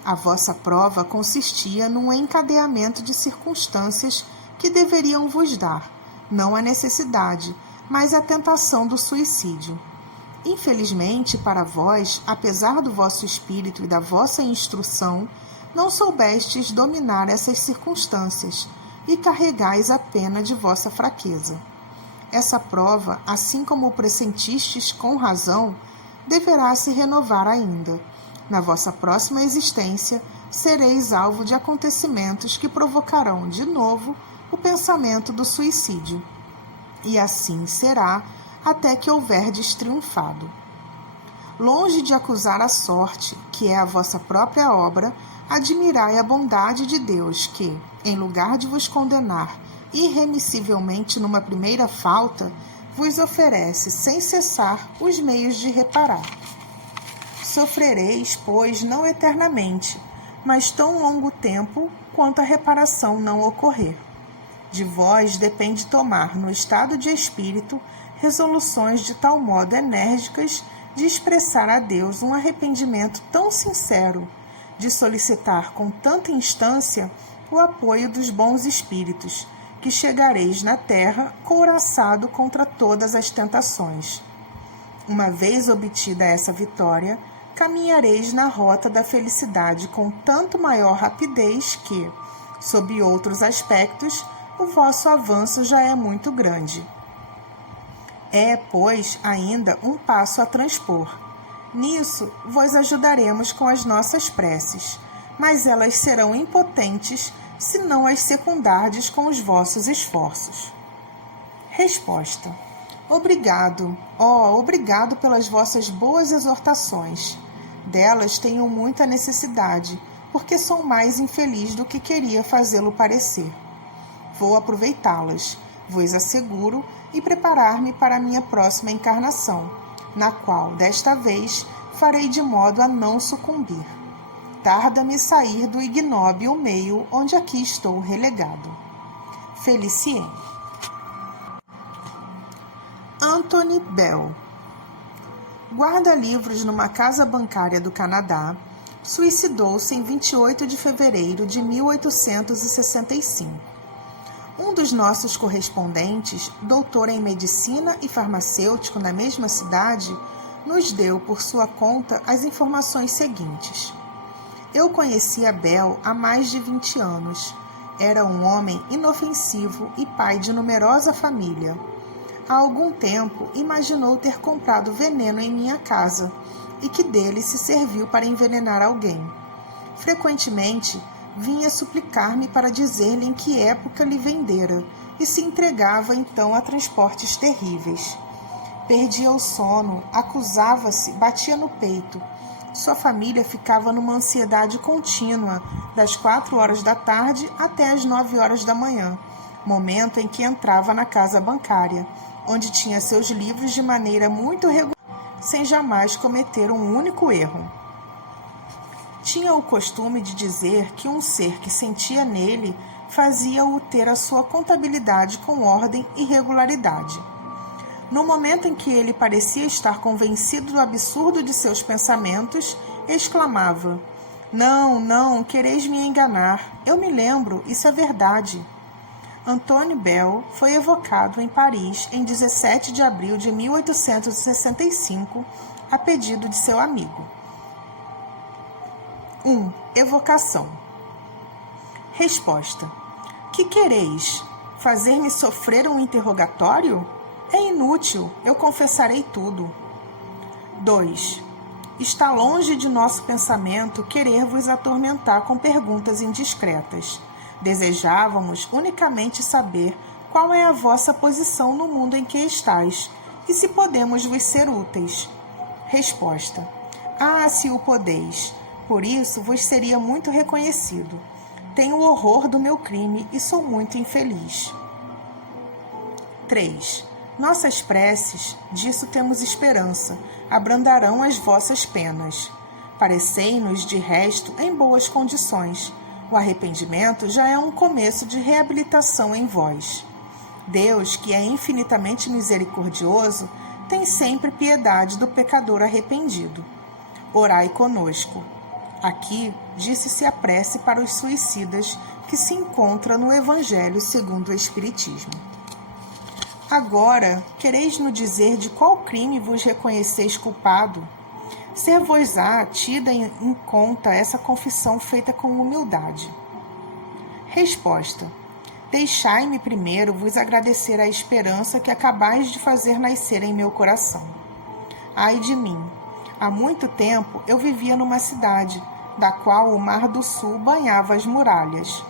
A vossa prova consistia num encadeamento de circunstâncias que deveriam vos dar, não a necessidade, mas a tentação do suicídio. Infelizmente, para vós, apesar do vosso espírito e da vossa instrução, não soubestes dominar essas circunstâncias e carregais a pena de vossa fraqueza. Essa prova, assim como o pressentistes com razão, deverá se renovar ainda. Na vossa próxima existência, sereis alvo de acontecimentos que provocarão, de novo, o pensamento do suicídio. E assim será até que houverdes triunfado. Longe de acusar a sorte, que é a vossa própria obra, admirai a bondade de Deus que, em lugar de vos condenar irremissivelmente numa primeira falta, vos oferece sem cessar os meios de reparar. Sofrereis, pois, não eternamente, mas tão longo tempo quanto a reparação não ocorrer. De vós depende tomar, no estado de espírito, resoluções de tal modo enérgicas de expressar a Deus um arrependimento tão sincero, de solicitar com tanta instância o apoio dos bons espíritos, que chegareis na terra couraçado contra todas as tentações. Uma vez obtida essa vitória, caminhareis na rota da felicidade com tanto maior rapidez que, sob outros aspectos, o vosso avanço já é muito grande. É, pois, ainda um passo a transpor. Nisso, vos ajudaremos com as nossas preces, mas elas serão impotentes se não as secundardes com os vossos esforços. Resposta: obrigado, obrigado pelas vossas boas exortações. Delas tenho muita necessidade, porque sou mais infeliz do que queria fazê-lo parecer. Vou aproveitá-las, vos asseguro, e preparar-me para a minha próxima encarnação, na qual, desta vez, farei de modo a não sucumbir. Tarda-me sair do ignóbil meio onde aqui estou relegado. Felicien. Anthony Bell. Guarda-livros numa casa bancária do Canadá, suicidou-se em 28 de fevereiro de 1865. Um dos nossos correspondentes, doutor em medicina e farmacêutico na mesma cidade, nos deu por sua conta as informações seguintes. Eu conhecia Bell há mais de 20 anos. Era um homem inofensivo e pai de numerosa família. Há algum tempo, imaginou ter comprado veneno em minha casa e que dele se serviu para envenenar alguém. Frequentemente, vinha suplicar-me para dizer-lhe em que época lhe vendera e se entregava então a transportes terríveis. Perdia o sono, acusava-se, batia no peito. Sua família ficava numa ansiedade contínua, das 4 horas da tarde até as 9 horas da manhã, momento em que entrava na casa bancária, onde tinha seus livros de maneira muito regular, sem jamais cometer um único erro. Tinha o costume de dizer que um ser que sentia nele fazia-o ter a sua contabilidade com ordem e regularidade. No momento em que ele parecia estar convencido do absurdo de seus pensamentos, exclamava: Não, não, quereis me enganar. Eu me lembro, isso é verdade. Anthony Bell foi evocado em Paris em 17 de abril de 1865, a pedido de seu amigo. 1. Evocação. Resposta. Que quereis? Fazer-me sofrer um interrogatório? É inútil, eu confessarei tudo. 2. Está longe de nosso pensamento querer vos atormentar com perguntas indiscretas. Desejávamos unicamente saber qual é a vossa posição no mundo em que estáis e se podemos vos ser úteis. Resposta. Ah, se o podeis. Por isso vos seria muito reconhecido. Tenho horror do meu crime e sou muito infeliz. 3. Nossas preces, disso temos esperança, abrandarão as vossas penas. Parecei-nos, de resto, em boas condições. O arrependimento já é um começo de reabilitação em vós. Deus, que é infinitamente misericordioso, tem sempre piedade do pecador arrependido. Orai conosco. Aqui disse-se a prece para os suicidas que se encontra no Evangelho segundo o Espiritismo. Agora, quereis-nos dizer de qual crime vos reconheceis culpado? Ser-vos-á tida em conta essa confissão feita com humildade. Resposta. Deixai-me primeiro vos agradecer a esperança que acabais de fazer nascer em meu coração. Ai de mim! Há muito tempo eu vivia numa cidade, da qual o Mar do Sul banhava as muralhas.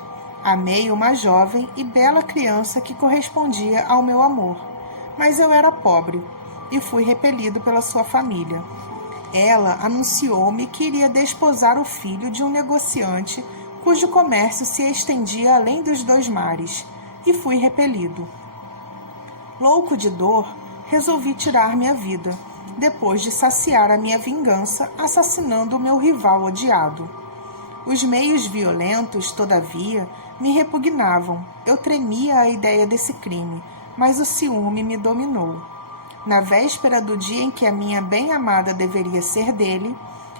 Amei uma jovem e bela criança que correspondia ao meu amor, mas eu era pobre e fui repelido pela sua família. Ela anunciou-me que iria desposar o filho de um negociante cujo comércio se estendia além dos 2 mares, e fui repelido. Louco de dor, resolvi tirar minha vida, depois de saciar a minha vingança assassinando o meu rival odiado. Os meios violentos, todavia, me repugnavam. Eu tremia à ideia desse crime, mas o ciúme me dominou. Na véspera do dia em que a minha bem-amada deveria ser dele,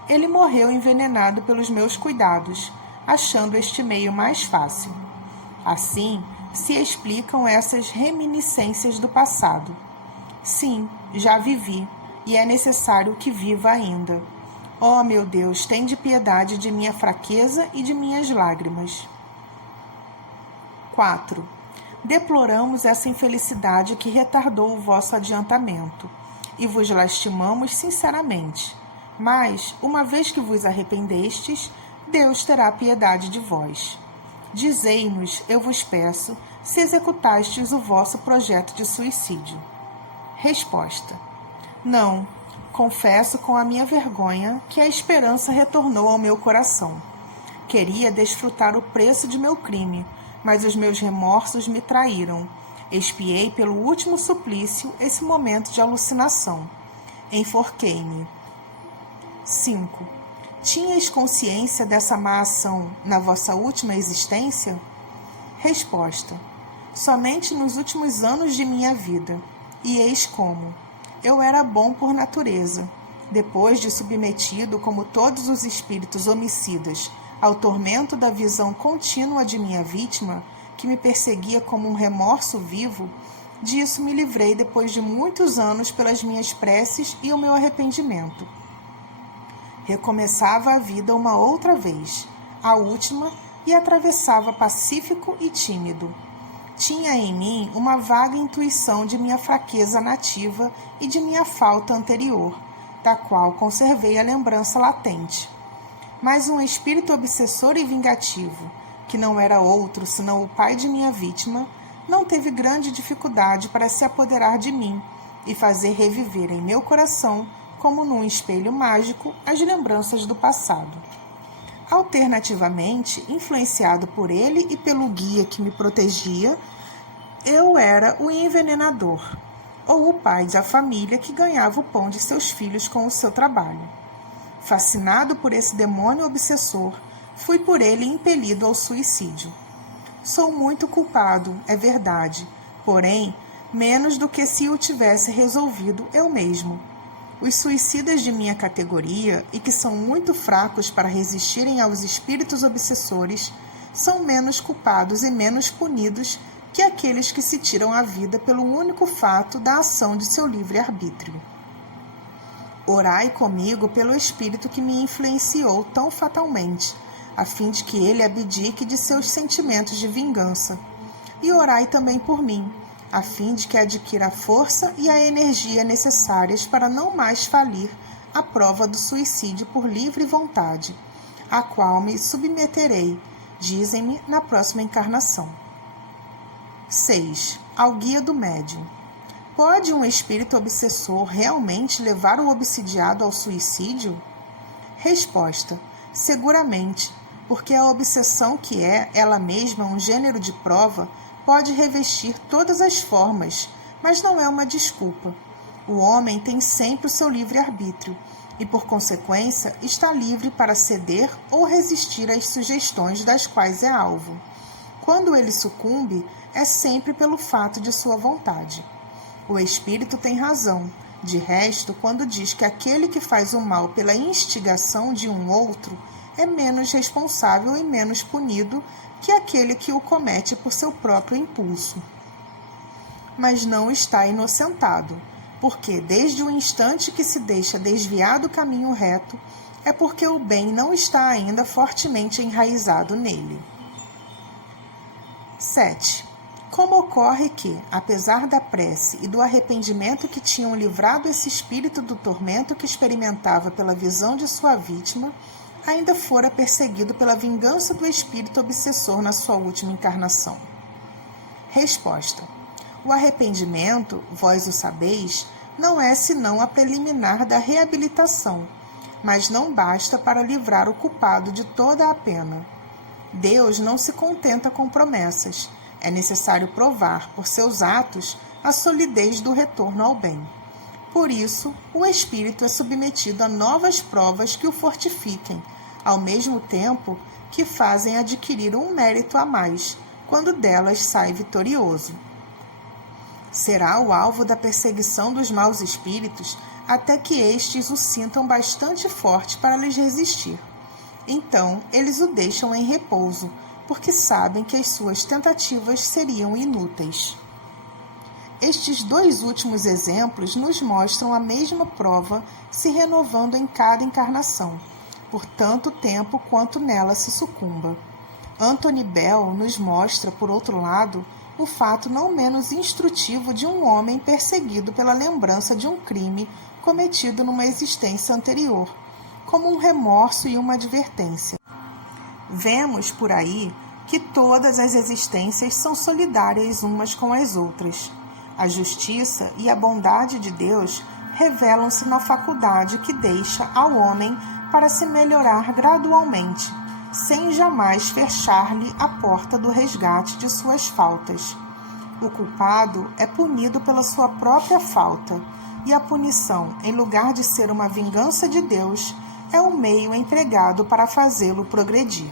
ele morreu envenenado pelos meus cuidados, achando este meio mais fácil. Assim, se explicam essas reminiscências do passado. Sim, já vivi, e é necessário que viva ainda. Ó, meu Deus, tende piedade de minha fraqueza e de minhas lágrimas. 4. Deploramos essa infelicidade que retardou o vosso adiantamento, e vos lastimamos sinceramente. Mas, uma vez que vos arrependestes, Deus terá piedade de vós. Dizei-nos, eu vos peço, se executastes o vosso projeto de suicídio. Resposta. Não, confesso com a minha vergonha que a esperança retornou ao meu coração. Queria desfrutar o preço de meu crime, mas os meus remorsos me traíram. Expiei pelo último suplício esse momento de alucinação. Enforquei-me. 5. Tinhas consciência dessa má ação na vossa última existência? Resposta. Somente nos últimos anos de minha vida. E eis como. Eu era bom por natureza. Depois de submetido, como todos os espíritos homicidas, ao tormento da visão contínua de minha vítima, que me perseguia como um remorso vivo, disso me livrei depois de muitos anos pelas minhas preces e o meu arrependimento. Recomeçava a vida uma outra vez, a última, e atravessava pacífico e tímido. Tinha em mim uma vaga intuição de minha fraqueza nativa e de minha falta anterior, da qual conservei a lembrança latente. Mas um espírito obsessor e vingativo, que não era outro senão o pai de minha vítima, não teve grande dificuldade para se apoderar de mim e fazer reviver em meu coração, como num espelho mágico, as lembranças do passado. Alternativamente, influenciado por ele e pelo guia que me protegia, eu era o envenenador, ou o pai da família que ganhava o pão de seus filhos com o seu trabalho. Fascinado por esse demônio obsessor, fui por ele impelido ao suicídio. Sou muito culpado, é verdade, porém, menos do que se o tivesse resolvido eu mesmo. Os suicidas de minha categoria, e que são muito fracos para resistirem aos espíritos obsessores, são menos culpados e menos punidos que aqueles que se tiram a vida pelo único fato da ação de seu livre-arbítrio. Orai comigo pelo espírito que me influenciou tão fatalmente, a fim de que ele abdique de seus sentimentos de vingança. E orai também por mim, a fim de que adquira a força e a energia necessárias para não mais falir à prova do suicídio por livre vontade, a qual me submeterei, dizem-me, na próxima encarnação. 6. Ao guia do médium. Pode um espírito obsessor realmente levar o obsidiado ao suicídio? Resposta. Seguramente, porque a obsessão, que é ela mesma um gênero de prova, pode revestir todas as formas, mas não é uma desculpa. O homem tem sempre o seu livre-arbítrio e, por consequência, está livre para ceder ou resistir às sugestões das quais é alvo. Quando ele sucumbe, é sempre pelo fato de sua vontade. O espírito tem razão, de resto, quando diz que aquele que faz o mal pela instigação de um outro é menos responsável e menos punido que aquele que o comete por seu próprio impulso. Mas não está inocentado, porque desde o instante que se deixa desviar do caminho reto, é porque o bem não está ainda fortemente enraizado nele. 7. Como ocorre que, apesar da prece e do arrependimento que tinham livrado esse espírito do tormento que experimentava pela visão de sua vítima, ainda fora perseguido pela vingança do espírito obsessor na sua última encarnação? Resposta. O arrependimento, vós o sabeis, não é senão a preliminar da reabilitação, mas não basta para livrar o culpado de toda a pena. Deus não se contenta com promessas. É necessário provar, por seus atos, a solidez do retorno ao bem. Por isso, o espírito é submetido a novas provas que o fortifiquem, ao mesmo tempo que fazem adquirir um mérito a mais, quando delas sai vitorioso. Será o alvo da perseguição dos maus espíritos até que estes o sintam bastante forte para lhes resistir. Então, eles o deixam em repouso, porque sabem que as suas tentativas seriam inúteis. Estes dois últimos exemplos nos mostram a mesma prova se renovando em cada encarnação, por tanto tempo quanto nela se sucumba. Anthony Bell nos mostra, por outro lado, o fato não menos instrutivo de um homem perseguido pela lembrança de um crime cometido numa existência anterior, como um remorso e uma advertência. Vemos por aí que todas as existências são solidárias umas com as outras. A justiça e a bondade de Deus revelam-se na faculdade que deixa ao homem para se melhorar gradualmente, sem jamais fechar-lhe a porta do resgate de suas faltas. O culpado é punido pela sua própria falta, e a punição, em lugar de ser uma vingança de Deus, é um meio empregado para fazê-lo progredir.